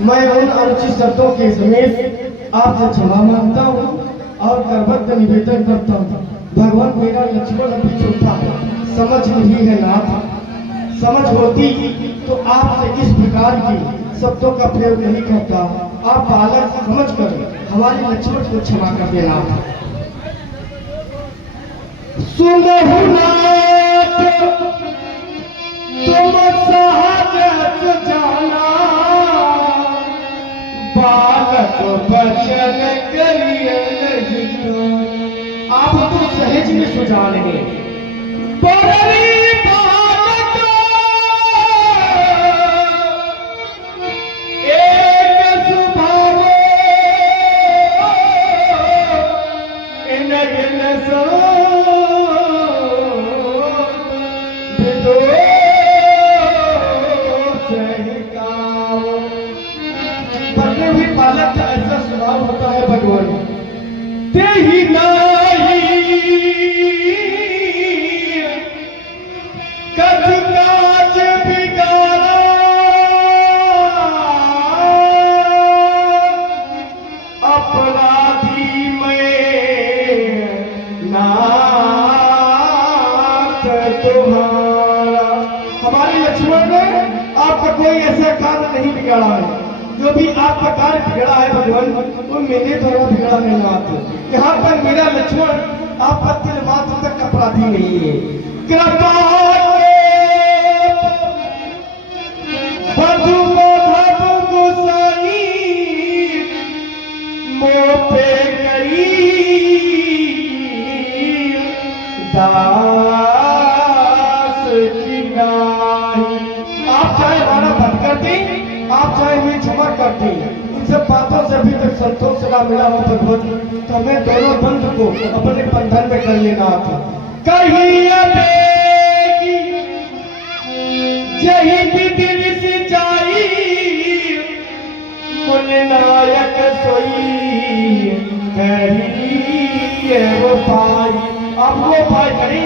मैं उन अनुचित शब्दों के समेत आपसे क्षमा मांगता हूँ और करबद्ध निवेदन करता हूँ। भगवान मेरा लक्ष्मण अभी छोटा है, समझ नहीं है नाथ। समझ होती तो आपसे इस प्रकार के शब्दों का प्रयोग नहीं करता। आप बालक समझ कर हमारे लक्ष्मण को क्षमा कर देना। सुनहु नाथ तुम सहज जाना, बालक बचन करिए नहीं। आप तो सहज में सुजान है। बालक का ऐसा स्वभाव होता है भगवान ते ही नहीं कद काज बिगाड़ा, अपराधी में नाथ तुम्हारा। हमारे लक्ष्मण ने आपका कोई ऐसा कार्य नहीं बिगाड़ा है। जो भी आपका कार्य बिगड़ा है भगवान वो मेरे द्वारा बिगड़ा है नाथ। यहाँ पर मेरा लक्ष्मण आपका तिल मात्र तक अपराधी नहीं है। कृपा मोपे करी दास की गाय। आप चाहे हमारा बंद कर दें, आप चाहे हमें क्षमा करते हैं। इन सब बातों से अभी तक संतोष ना मिला हो भगवान तो हमें दोनों बंध को अपने बंधन में कर लेना था। कहीं दिल से जाई नायक सोई वो पाई। आप वो पाई करें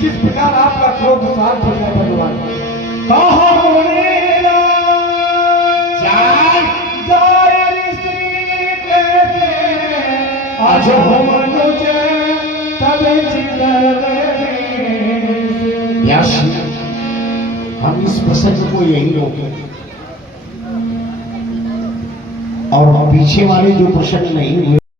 जिस प्रकार आपका क्रोध शांत हो जाए भगवान। कहा आज मनुज व्यास हम इस प्रसंग को यही रोके और पीछे वाले जो प्रसंग नहीं हुए